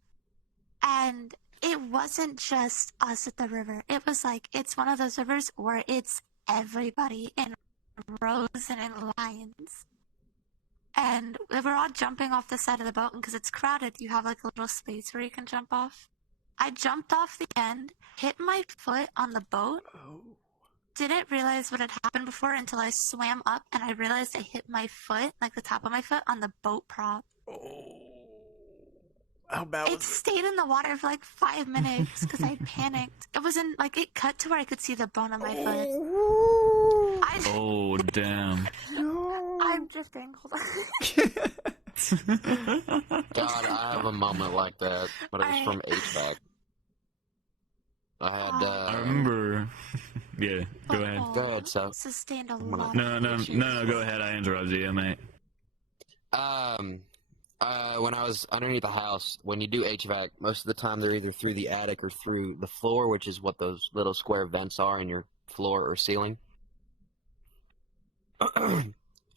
And it wasn't just us at the river. It was like, it's one of those rivers where it's everybody in rows and in lines. And we were all jumping off the side of the boat, and because it's crowded, you have like a little space where you can jump off. I jumped off the end, hit my foot on the boat, didn't realize what had happened before until I swam up, and I realized I hit my foot, like the top of my foot, on the boat prop. How bad was it? Stayed in the water for like 5 minutes because I panicked. It wasn't like it cut to where I could see the bone on my foot. Oh, damn. I'm drifting. Hold on. God, I have a moment like that, but it was from HVAC. I remember. Yeah, go ahead. Go ahead, Seth. Sustained a lot. No, go ahead. I interrupted you, mate. When I was underneath the house, when you do HVAC, most of the time they're either through the attic or through the floor, which is what those little square vents are in your floor or ceiling.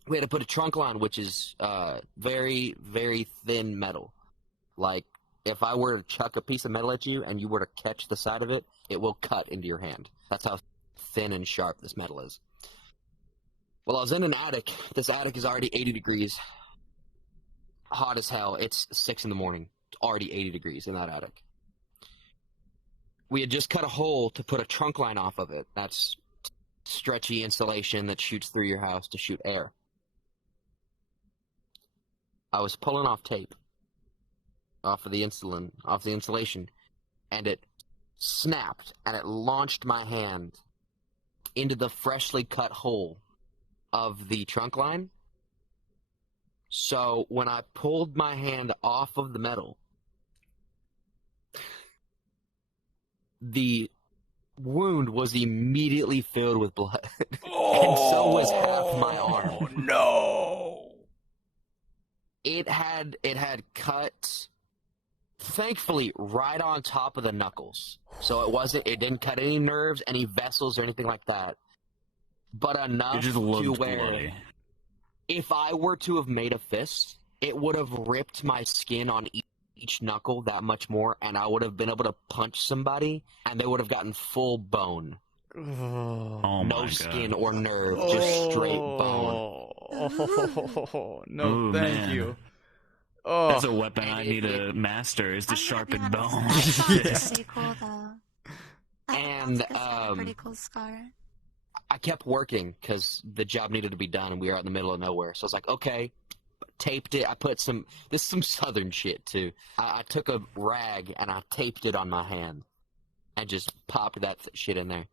We had to put a trunk line, which is very, very thin metal. Like, if I were to chuck a piece of metal at you and you were to catch the side of it, it will cut into your hand. That's how thin and sharp this metal is. Well, I was in an attic. This attic is already 80 degrees. Hot as hell. It's 6 in the morning. It's already 80 degrees in that attic. We had just cut a hole to put a trunk line off of it. That's stretchy insulation that shoots through your house to shoot air. I was pulling off tape off the insulation, and it snapped, and it launched my hand into the freshly cut hole of the trunk line. So when I pulled my hand off of the metal, the wound was immediately filled with blood, and so was half my arm. Oh no! It had cut Thankfully, right on top of the knuckles. So it didn't cut any nerves, any vessels, or anything like that. But enough It just to looked where bloody. if I were to have made a fist, it would have ripped my skin on each knuckle that much more, and I would have been able to punch somebody, and they would have gotten full bone. Oh my No god. skin or nerve, just straight bone. Oh, no, Ooh, thank man. you. Oh, That's a weapon And I it- need to master is to I'm gonna be sharpen honest, bone. That sounds Fist. pretty cool, though. And, That's a pretty cool scar. I kept working because the job needed to be done, and we were out in the middle of nowhere. So I was like, okay, taped it. I put some. This is some southern shit too. I took a rag and I taped it on my hand, and just popped that shit in there.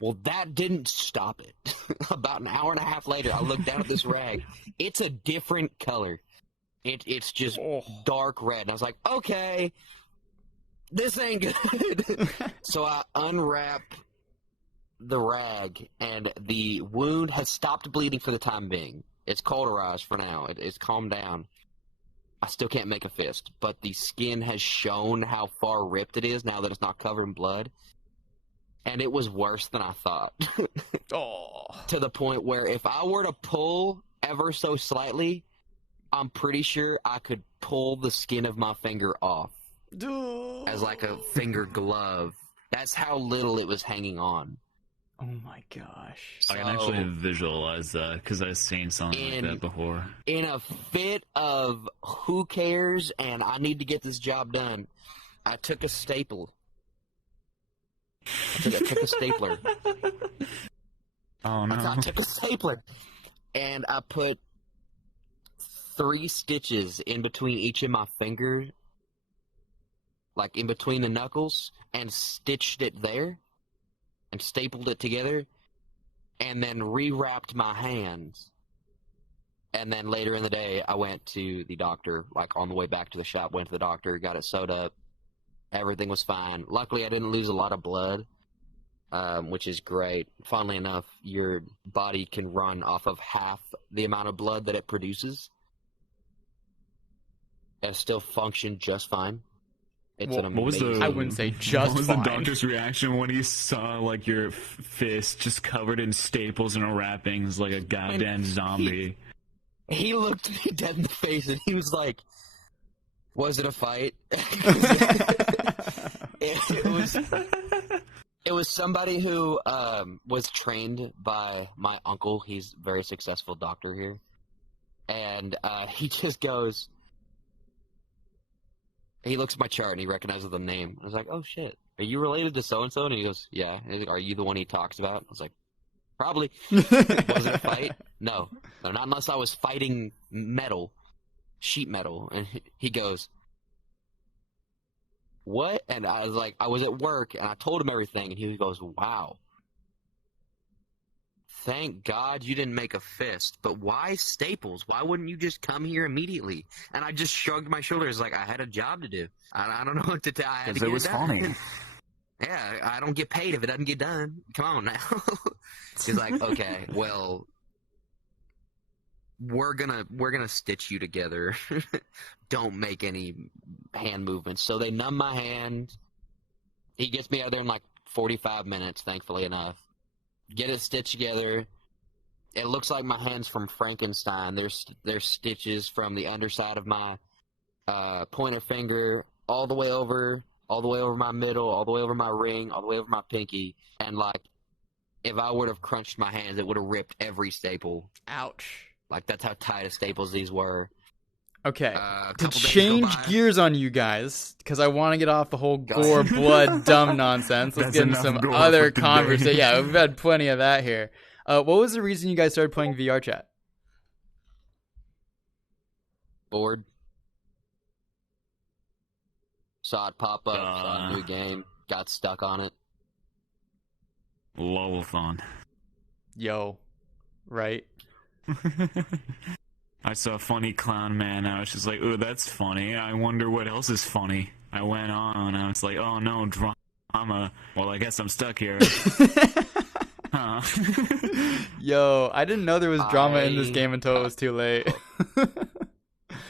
Well, that didn't stop it. About an hour and a half later, I looked down at this rag. It's a different color. It's just Oh. dark red. And I was like, okay, this ain't good. So I unwrap the rag, and the wound has stopped bleeding for the time being. It's cauterized for now. It's calmed down. I still can't make a fist, but the skin has shown how far ripped it is now that it's not covered in blood. And it was worse than I thought. Oh. To the point where if I were to pull ever so slightly, I'm pretty sure I could pull the skin of my finger off as like a finger glove. That's how little it was hanging on. Oh my gosh. I can actually visualize that because I've seen something like that before. In a fit of who cares and I need to get this job done, I took a staple. I took a stapler. Oh no. I took a stapler and I put 3 stitches in between each of my fingers, like in between the knuckles, and stitched it there and stapled it together, and then rewrapped my hands. And then later in the day, I went to the doctor, like on the way back to the shop, went to the doctor, got it sewed up. Everything was fine. Luckily, I didn't lose a lot of blood, which is great. Funnily enough, your body can run off of half the amount of blood that it produces. And still function just fine. It's Well, an What was amazing... the? I wouldn't say just What was fine. the doctor's reaction when he saw like your fist just covered in staples and wrappings, like a goddamn zombie? He looked me dead in the face and he was like, "Was it a fight?" It was somebody who was trained by my uncle. He's a very successful doctor here. And he just goes, he looks at my chart and he recognizes the name. I was like, "Oh shit, are you related to so-and-so?" And he goes, "Yeah." And he's like, "Are you the one he talks about?" I was like, "Probably." Was it a fight? No, not unless I was fighting metal, sheet metal. And he goes, "What?" And I was like, "I was at work," and I told him everything, and he goes, "Wow. Thank God you didn't make a fist, but why staples? Why wouldn't you just come here immediately?" And I just shrugged my shoulders like I had a job to do. I don't know what to tell. I had to Because get it was done. funny. Yeah, I don't get paid if it doesn't get done. Come on now. He's like, "Okay, well, we're gonna stitch you together. Don't make any hand movements." So they numb my hand. He gets me out there in like 45 minutes, thankfully enough. Get it stitched together. It looks like my hand's from Frankenstein. There's stitches from the underside of my pointer finger all the way over my middle, all the way over my ring, all the way over my pinky, and like if I would have crunched my hands, it would have ripped every staple. Ouch. Like that's how tight of staples these were. Okay. A To couple days go change by. gears on you guys, because I want to get off the whole gore, blood, dumb nonsense. Let's That's get into enough some gore other for today. conversation. Yeah, we've had plenty of that here. What was the reason you guys started playing VR chat? Bored. Saw it pop up, saw a new game, got stuck on it. Lolathon. Yo, right? I saw a funny clown man. I was just like, "Ooh, that's funny. I wonder what else is funny." I went on. I was like, "Oh no, drama. Well, I guess I'm stuck here." Huh. Yo, I didn't know there was drama in this I- game until it was too late.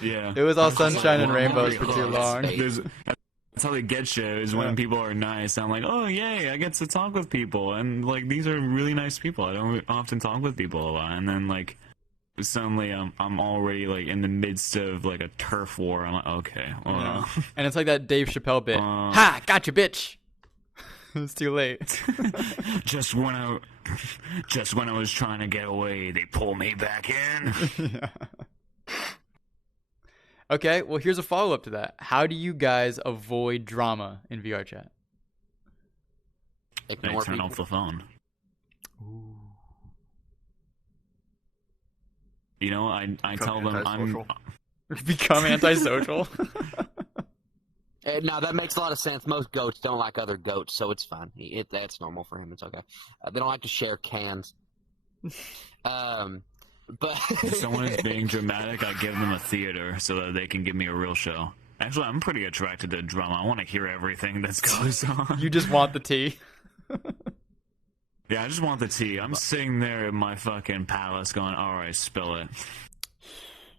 Yeah. It was all That's just sunshine and well, I'm rainbows already for too hooked. long. That's how they get you, is when people are nice. I'm like, oh, yay, I get to talk with people. And, like, these are really nice people. I don't often talk with people a lot. And then, like, suddenly I'm already, like, in the midst of, like, a turf war. I'm like, okay. Yeah. And it's like that Dave Chappelle bit. Uh, Ha! Gotcha, bitch! It's too late. just when I was trying to get away, they pull me back in. Yeah. Okay, well, here's a follow-up to that. How do you guys avoid drama in VR chat? They Ignore turn people. off the phone. Ooh. You know, I tell them I'm... Become antisocial? Now that makes a lot of sense. Most goats don't like other goats, so it's fine. That's normal for him. It's okay. They don't like to share cans. But If someone is being dramatic, I give them a theater so that they can give me a real show. Actually, I'm pretty attracted to drama. I want to hear everything that goes on. You just want the tea? Yeah, I just want the tea. I'm sitting there in my fucking palace going, alright, spill it.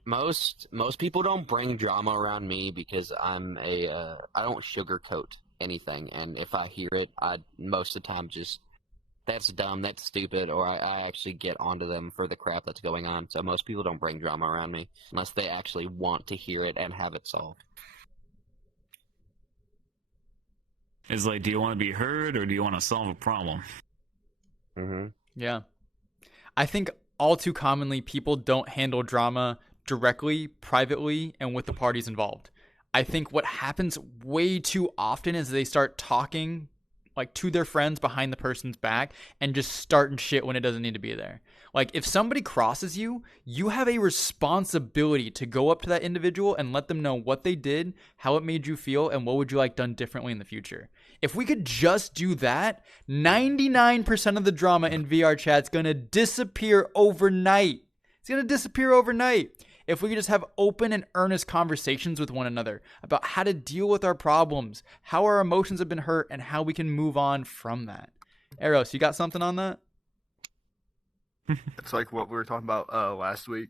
most people don't bring drama around me because I don't sugarcoat anything, and if I hear it, I most of the time just, that's dumb, that's stupid, or I actually get onto them for the crap that's going on. So most people don't bring drama around me unless they actually want to hear it and have it solved. It's like, do you want to be heard or do you want to solve a problem? Mm-hmm. Yeah. I think all too commonly people don't handle drama directly, privately, and with the parties involved. I think what happens way too often is they start talking like to their friends behind the person's back and just starting shit when it doesn't need to be there. Like, if somebody crosses you, you have a responsibility to go up to that individual and let them know what they did, how it made you feel, and what would you like done differently in the future. If we could just do that, 99% of the drama in VR chat's gonna disappear overnight. It's gonna disappear overnight. If we could just have open and earnest conversations with one another about how to deal with our problems, how our emotions have been hurt, and how we can move on from that. Eros, you got something on that? It's like what we were talking about last week.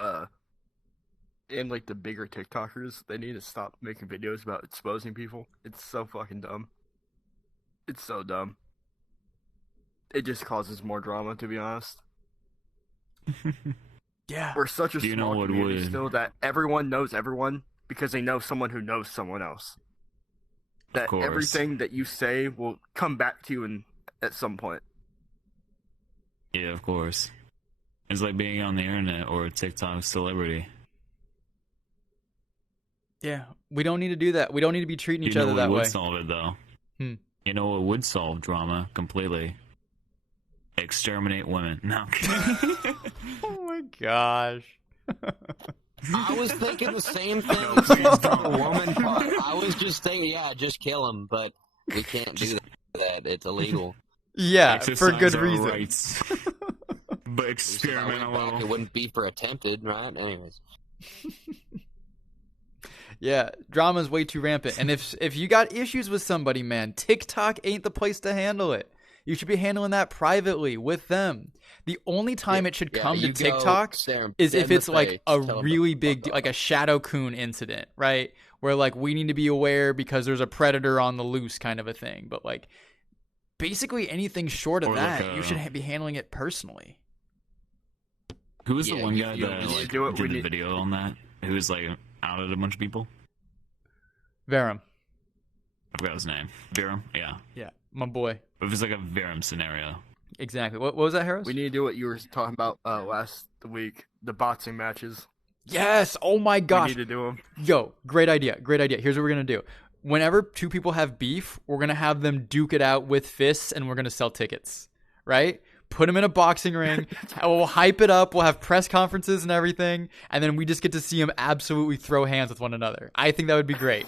And like the bigger TikTokers, they need to stop making videos about exposing people. It's so fucking dumb. It's so dumb. It just causes more drama, to be honest. Yeah. We're such a Do you know small what community would- still that everyone knows everyone because they know someone who knows someone else. That course. everything that you say will come back to you at some point. Yeah, of course. It's like being on the internet or a TikTok celebrity. Yeah. We don't need to do that. We don't need to be treating each You know other what that would way. solve it, though? Hmm. You know what would solve drama completely? Exterminate women. No, I'm kidding. Oh my gosh. I was thinking the same thing. No, please don't. The woman part. I was just thinking, yeah, just kill him, but we can't do that. It's illegal. Yeah, Exercise for good our reason. rights. But experiment a If I went back, little. it wouldn't be for attempted, right? Anyways. Yeah, drama's way too rampant. And if you got issues with somebody, man, TikTok ain't the place to handle it. You should be handling that privately with them. The only time it should come to you go TikTok stare 'em is dead if in it's the like face, a tell 'em to really fuck big, off. like a Shadow Coon incident, right? Where like we need to be aware because there's a predator on the loose kind of a thing. But like basically anything short of Or that, like you should be handling it personally. Who was Yeah, the one you- guy you- that you like do it, we did the need- video on that? Who was like out at a bunch of people? Verum. I forgot his name. Viram? Yeah. Yeah, my boy. It was like a Viram scenario. Exactly. What was that, Harris? We need to do what you were talking about last week, the boxing matches. Yes. Oh my We gosh. need to do them. Yo, great idea. Great idea. Here's what we're going to do. Whenever two people have beef, we're going to have them duke it out with fists and we're going to sell tickets, right? Put them in a boxing ring. We'll hype it up. We'll have press conferences and everything. And then we just get to see them absolutely throw hands with one another. I think that would be great.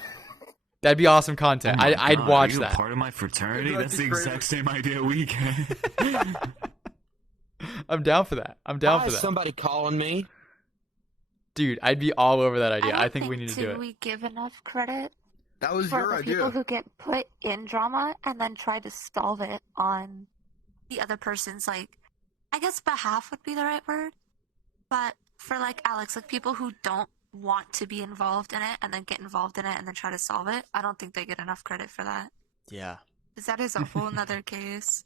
That'd be awesome content. Oh my I'd God, watch are you that. a part of my fraternity? That'd That's be the crazy. exact same idea we get. I'm down for that. I'm down Why for is that. somebody calling me? Dude, I'd be all over that idea. don't I think we need to do it. we give enough credit That was for your the people idea. who get put in drama and then try to solve it on the other person's, like, I guess behalf would be the right word. But for like Alex, like people who don't want to be involved in it and then get involved in it and then try to solve it. I don't think they get enough credit for that. Yeah. Because that is a whole nother case.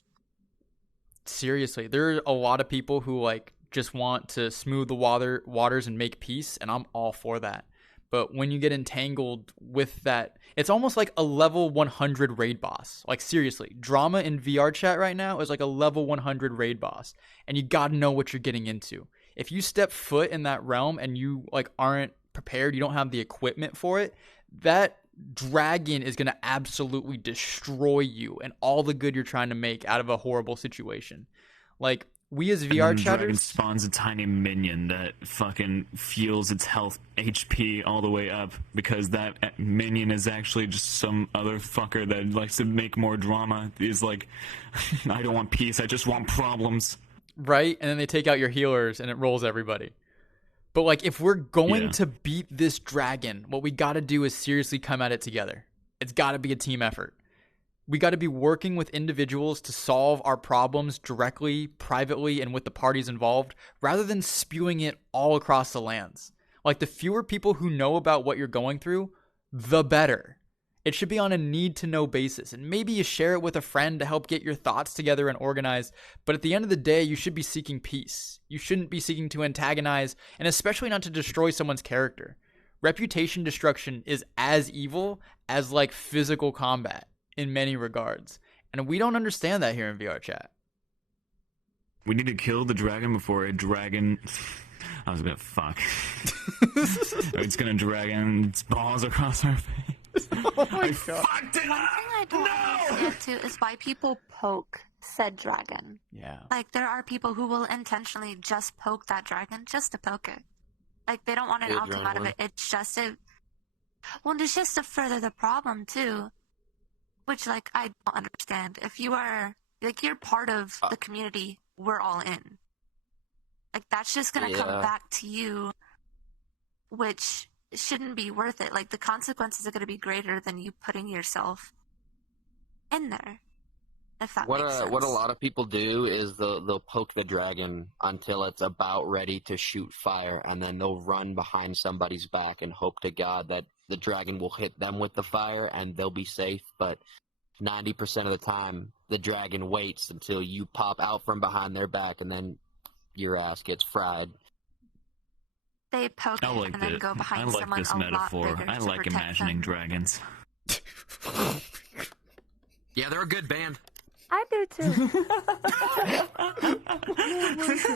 Seriously, there are a lot of people who like just want to smooth the waters and make peace, and I'm all for that. But when you get entangled with that, it's almost like a level 100 raid boss. Like seriously, drama in VR chat right now is like a level 100 raid boss, and you got to know what you're getting into. If you step foot in that realm and you like aren't prepared, you don't have the equipment for it, that dragon is going to absolutely destroy you and all the good you're trying to make out of a horrible situation. Like, we as VR and the dragon chatters, spawns a tiny minion that fucking fuels its health HP all the way up because that minion is actually just some other fucker that likes to make more drama. Is like, I don't want peace, I just want problems. right? And then they take out your healers and it rolls everybody. But like, if we're going to beat this dragon, what we got to do is seriously come at it together. It's got to be a team effort. We got to be working with individuals to solve our problems directly, privately, and with the parties involved, rather than spewing it all across the lands. Like, the fewer people who know about what you're going through, the better. It should be on a need-to-know basis, and maybe you share it with a friend to help get your thoughts together and organized, but at the end of the day, you should be seeking peace. You shouldn't be seeking to antagonize, and especially not to destroy someone's character. Reputation destruction is as evil as, like, physical combat in many regards, and we don't understand that here in VR chat. We need to kill the dragon before a dragon... I was gonna fuck. It's gonna dragon its balls across our face. Oh my god. Fucked it One up! thing I don't understand too is why people poke said dragon. Yeah. Like, there are people who will intentionally just poke that dragon just to poke it. Like, they don't want an The outcome out of adrenaline. it. It's just a... Well, it's just to further the problem, too. Which, like, I don't understand. If you are... Like, you're part of the community we're all in. Like, that's just gonna come Yeah. back to you, which shouldn't be worth it. Like, the consequences are gonna be greater than you putting yourself in there. If that makes sense. What a lot of people do is they'll poke the dragon until it's about ready to shoot fire, and then they'll run behind somebody's back and hope to God that the dragon will hit them with the fire and they'll be safe. But 90% of the time, the dragon waits until you pop out from behind their back, and then your ass gets fried. They poke I it like and then go behind I like someone this a metaphor. lot bigger I to like protect imagining them. dragons. Yeah, they're a good band. I do too.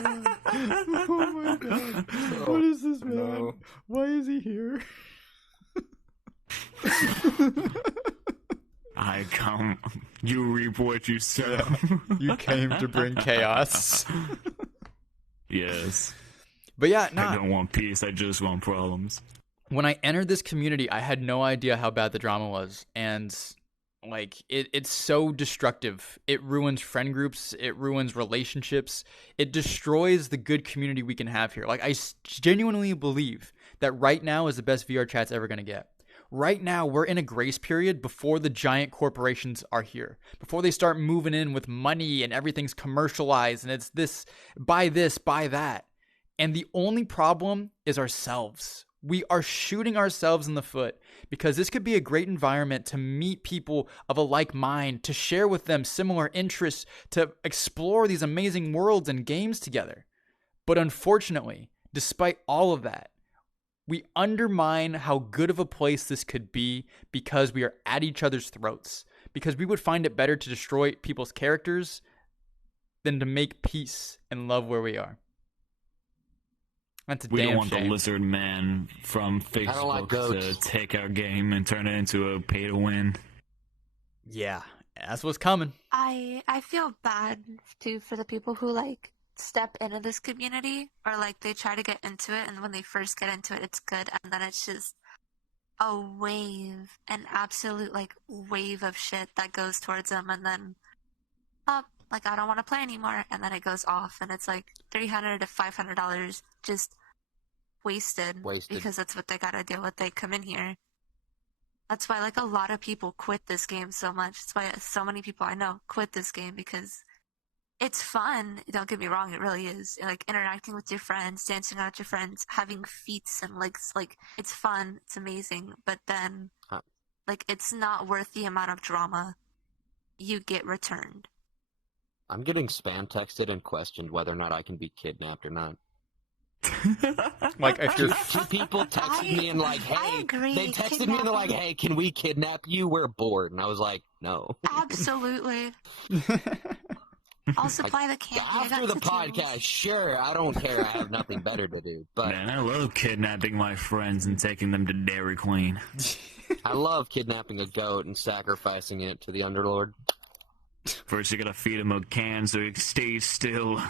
Oh my god. What is this, man? No. Why is he here? I come, you reap what you sow. You came to bring chaos. Yes. But yeah, I don't want peace, I just want problems. when I entered this community, I had no idea how bad the drama was. And like, it's so destructive. It ruins friend groups. It ruins relationships. It destroys the good community we can have here. Like, I genuinely believe that right now is the best VR chat's ever going to get. Right now, we're in a grace period before the giant corporations are here. Before they start moving in with money and everything's commercialized and it's this, buy that. And the only problem is ourselves. We are shooting ourselves in the foot because this could be a great environment to meet people of a like mind, to share with them similar interests, to explore these amazing worlds and games together. But unfortunately, despite all of that, we undermine how good of a place this could be because we are at each other's throats. Because we would find it better to destroy people's characters than to make peace and love where we are. That's a We damn don't want shame. the lizard man from don't like Facebook to goats. take our game and turn it into a pay to win. Yeah, that's what's coming. I feel bad too for the people who like step into this community or like they try to get into it, and when they first get into it, it's good, and then it's just a wave, an absolute like wave of shit that goes towards them, and then like I don't want to play anymore, and then it goes off, and it's like $300 to $500 just wasted because that's what they gotta deal with. They come in here. That's why like a lot of people quit this game so much. That's why so many people I know quit this game because it's fun. Don't get me wrong, it really is. Like interacting with your friends, dancing out with your friends, having feats and legs. Like it's fun. It's amazing. But then, like, it's not worth the amount of drama you get returned. I'm getting spam texted and questioned whether or not I can be kidnapped or not. Like if you're Two people texted me and like, I hey, agree. they texted me and they're like, hey, can we kidnap you? We're bored. And I was like, no. Absolutely. I'll supply the candy. After the podcast, sure, I don't care. I have nothing better to do. But Man, I love kidnapping my friends and taking them to Dairy Queen. I love kidnapping a goat and sacrificing it to the Underlord. First, you gotta feed him a can so he stays still.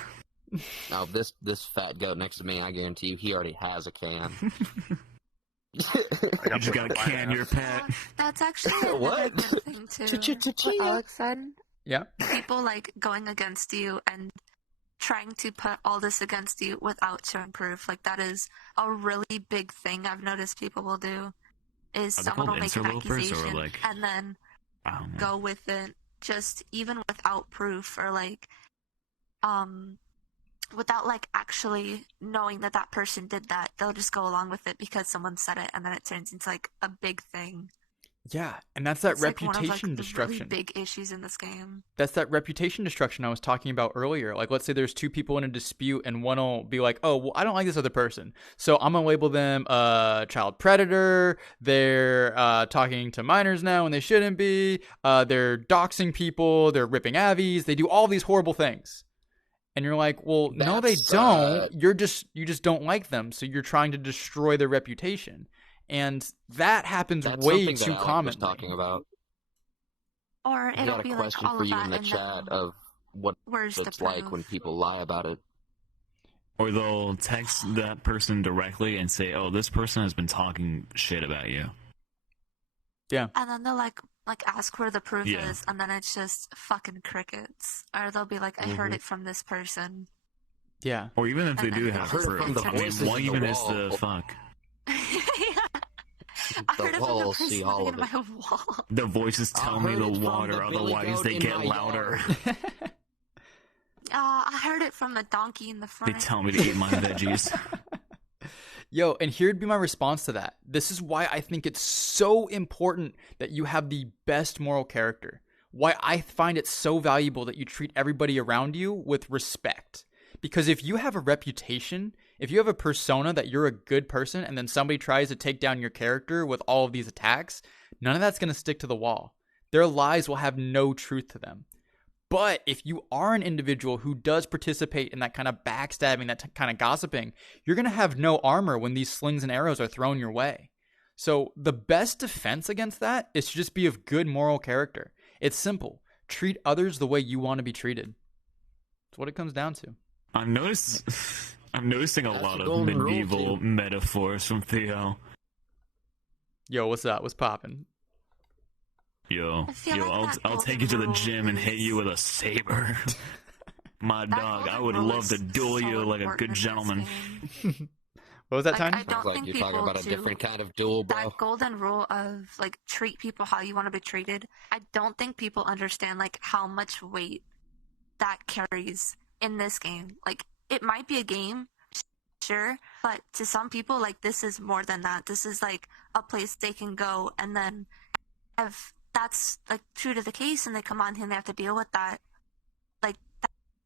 Oh, this fat goat next to me, I guarantee you, he already has a can. You just gotta can your pet. That's actually another What? good thing too. What Alex said. yeah. People like going against you and trying to put all this against you without showing proof. Like that is a really big thing I've noticed people will do. Is Are they someone called will make an interlopers or, accusation like- and then I don't know. go with it, just even without proof or like, without like actually knowing that that person did that. They'll just go along with it because someone said it, and then it turns into like a big thing. Yeah, and that's that It's like reputation one of, like, the destruction. really big issues in this game. That's that reputation destruction I was talking about earlier. Like, let's say there's two people in a dispute, and one will be like, "Oh, well, I don't like this other person, so I'm gonna label them a child predator. They're talking to minors now when they shouldn't be. They're doxing people. They're ripping avies. They do all these horrible things." And you're like, "Well, no, they That's, don't. You just don't like them, so you're trying to destroy their reputation." And that happens That's way something that too Alec was commonly. talking about. Or I it'll got be a like question all for of you that in the and chat then of what where's the it's like proof? when people lie about it. Or they'll text that person directly and say, "Oh, this person has been talking shit about you." Yeah. And then they'll like ask where the proof Yeah. is, and then it's just fucking crickets. Or they'll be like, I heard Mhm. it from this person. Yeah. Or even if they And do then have I heard it proof, from the I mean, voices why in the even is wall. the fuck? I The heard it from the walls person see all living of in it. my wall. The voices I tell me heard the it from water, the Billy otherwise goat they in get my louder. yard. I heard it from the donkey in the They front. tell me to eat my veggies. Yo, and here'd be my response to that. This is why I think it's so important that you have the best moral character. Why I find it so valuable that you treat everybody around you with respect. Because if you have a reputation, if you have a persona that you're a good person, and then somebody tries to take down your character with all of these attacks, none of that's going to stick to the wall. Their lies will have no truth to them. But if you are an individual who does participate in that kind of backstabbing, that kind of gossiping, you're going to have no armor when these slings and arrows are thrown your way. So the best defense against that is to just be of good moral character. It's simple. Treat others the way you want to be treated. That's what it comes down to. I'm noticing a That's lot the of golden rule, medieval too. metaphors from Theo. Yo, what's up? What's poppin'? Yo, I feel like that I'll take golden you to the rule gym and hit is- you with a saber. My That dog, I golden would rule love is to duel so you like a important good in this gentleman. game. What was that, Like, Tiny? I don't Sounds like think you're talking people about a do different kind of duel, bro. that golden rule of like treat people how you want to be treated. I don't think people understand like how much weight that carries in this game. Like it might be a game, sure, but to some people like this is more than that. This is like a place they can go, and then if that's like true to the case and they come on here and they have to deal with that, like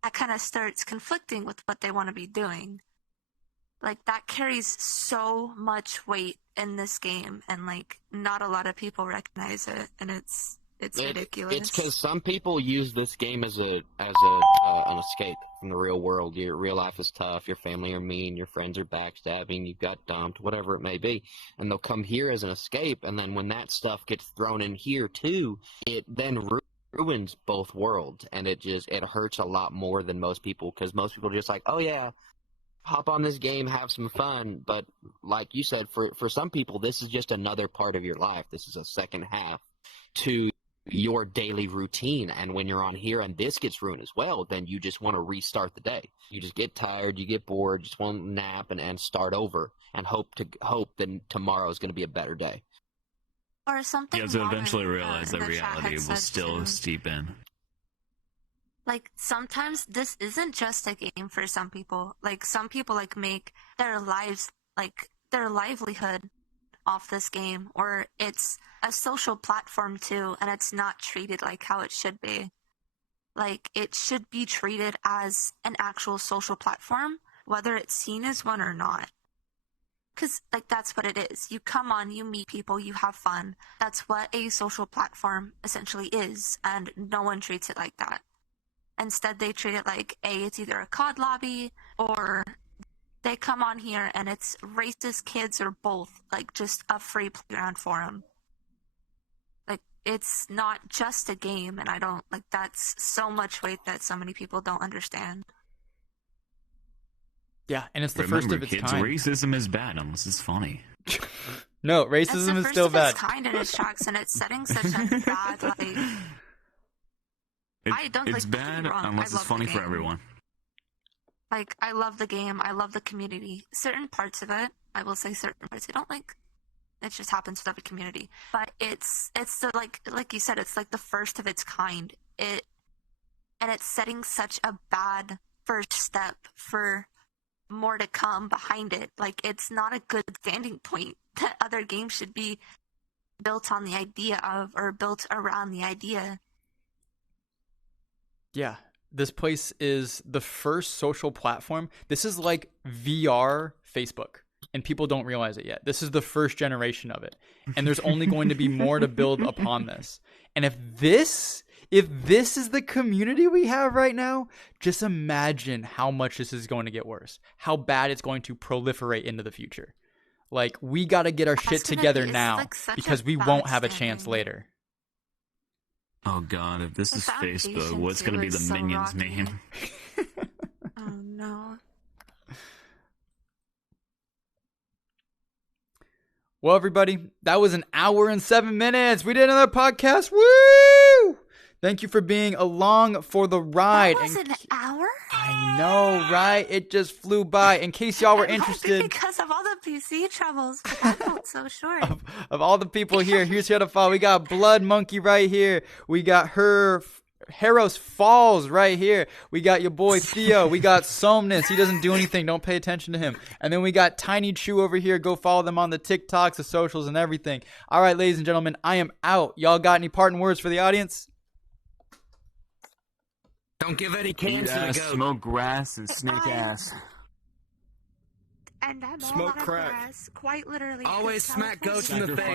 that kind of starts conflicting with what they want to be doing. Like that carries so much weight in this game, and like not a lot of people recognize it, and it's ridiculous. It's because some people use this game as an escape from the real world. Your real life is tough. Your family are mean. Your friends are backstabbing. You got dumped. Whatever it may be, and they'll come here as an escape. And then when that stuff gets thrown in here too, it then ruins both worlds, and it hurts a lot more than most people, because most people are just like, oh yeah, hop on this game, have some fun. But like you said, for some people, this is just another part of your life. This is a second half to your daily routine. And when you're on here and this gets ruined as well, then you just want to restart the day. You just get tired, you get bored, just want to nap and start over and hope that tomorrow is going to be a better day. Or something. You have to Robin, eventually realize in that the chat reality had will said still too. steep in. like sometimes this isn't just a game for some people. Like some people like make their lives, like their livelihood off this game, or it's a social platform too, and it's not treated like how it should be. Like it should be treated as an actual social platform, whether it's seen as one or not. Because, like, that's what it is. You come on, you meet people, you have fun. That's what a social platform essentially is, and no one treats it like that. Instead, they treat it like, it's either a COD lobby, or they come on here and it's racist kids or both, like, just a free playground for them. Like, it's not just a game, and I don't, like, that's so much weight that so many people don't understand. Yeah, and it's the Remember, first of its kids, kind. racism is bad unless it's funny. No, racism is still bad. It's the first of its kind in its tracks, and it's setting such a bad, like... I don't it's like bad unless it's funny for everyone. Like, I love the game. I love the community. Certain parts of it, I will say certain parts I don't like. It just happens with every community. But it's the, like you said, it's like the first of its kind. And it's setting such a bad first step for more to come behind it. Like, it's not a good standing point that other games should be built on the idea of, or built around the idea. Yeah, this place is the first social platform. This is like VR Facebook, and people don't realize it yet. This is the first generation of it, and there's only going to be more to build upon this. And if this is the community we have right now, just imagine how much this is going to get worse, how bad it's going to proliferate into the future. Like, we got to get our shit together now, like, because we won't have a chance later. Oh god, if this is Facebook, what's gonna be the so Minions rocky. meme? Oh no. Well, everybody, that was an hour and 7 minutes. We did another podcast. Woo! Thank you for being along for the ride. That was an hour? I know, right? It just flew by. In case y'all were interested. Because of all the PC troubles, but that felt so short. Of all the people here, here's here to follow. We got Blood Monkey right here. We got Harrow's Falls right here. We got your boy Theo. We got Somnus. He doesn't do anything. Don't pay attention to him. And then we got Tiny Chew over here. Go follow them on the TikToks, the socials, and everything. All right, ladies and gentlemen, I am out. Y'all got any parting words for the audience? Don't give any cans to the goat. Smoke grass and snake ass. And I'm all Smoke out of crack. grass, quite literally. Always smack goats in the face.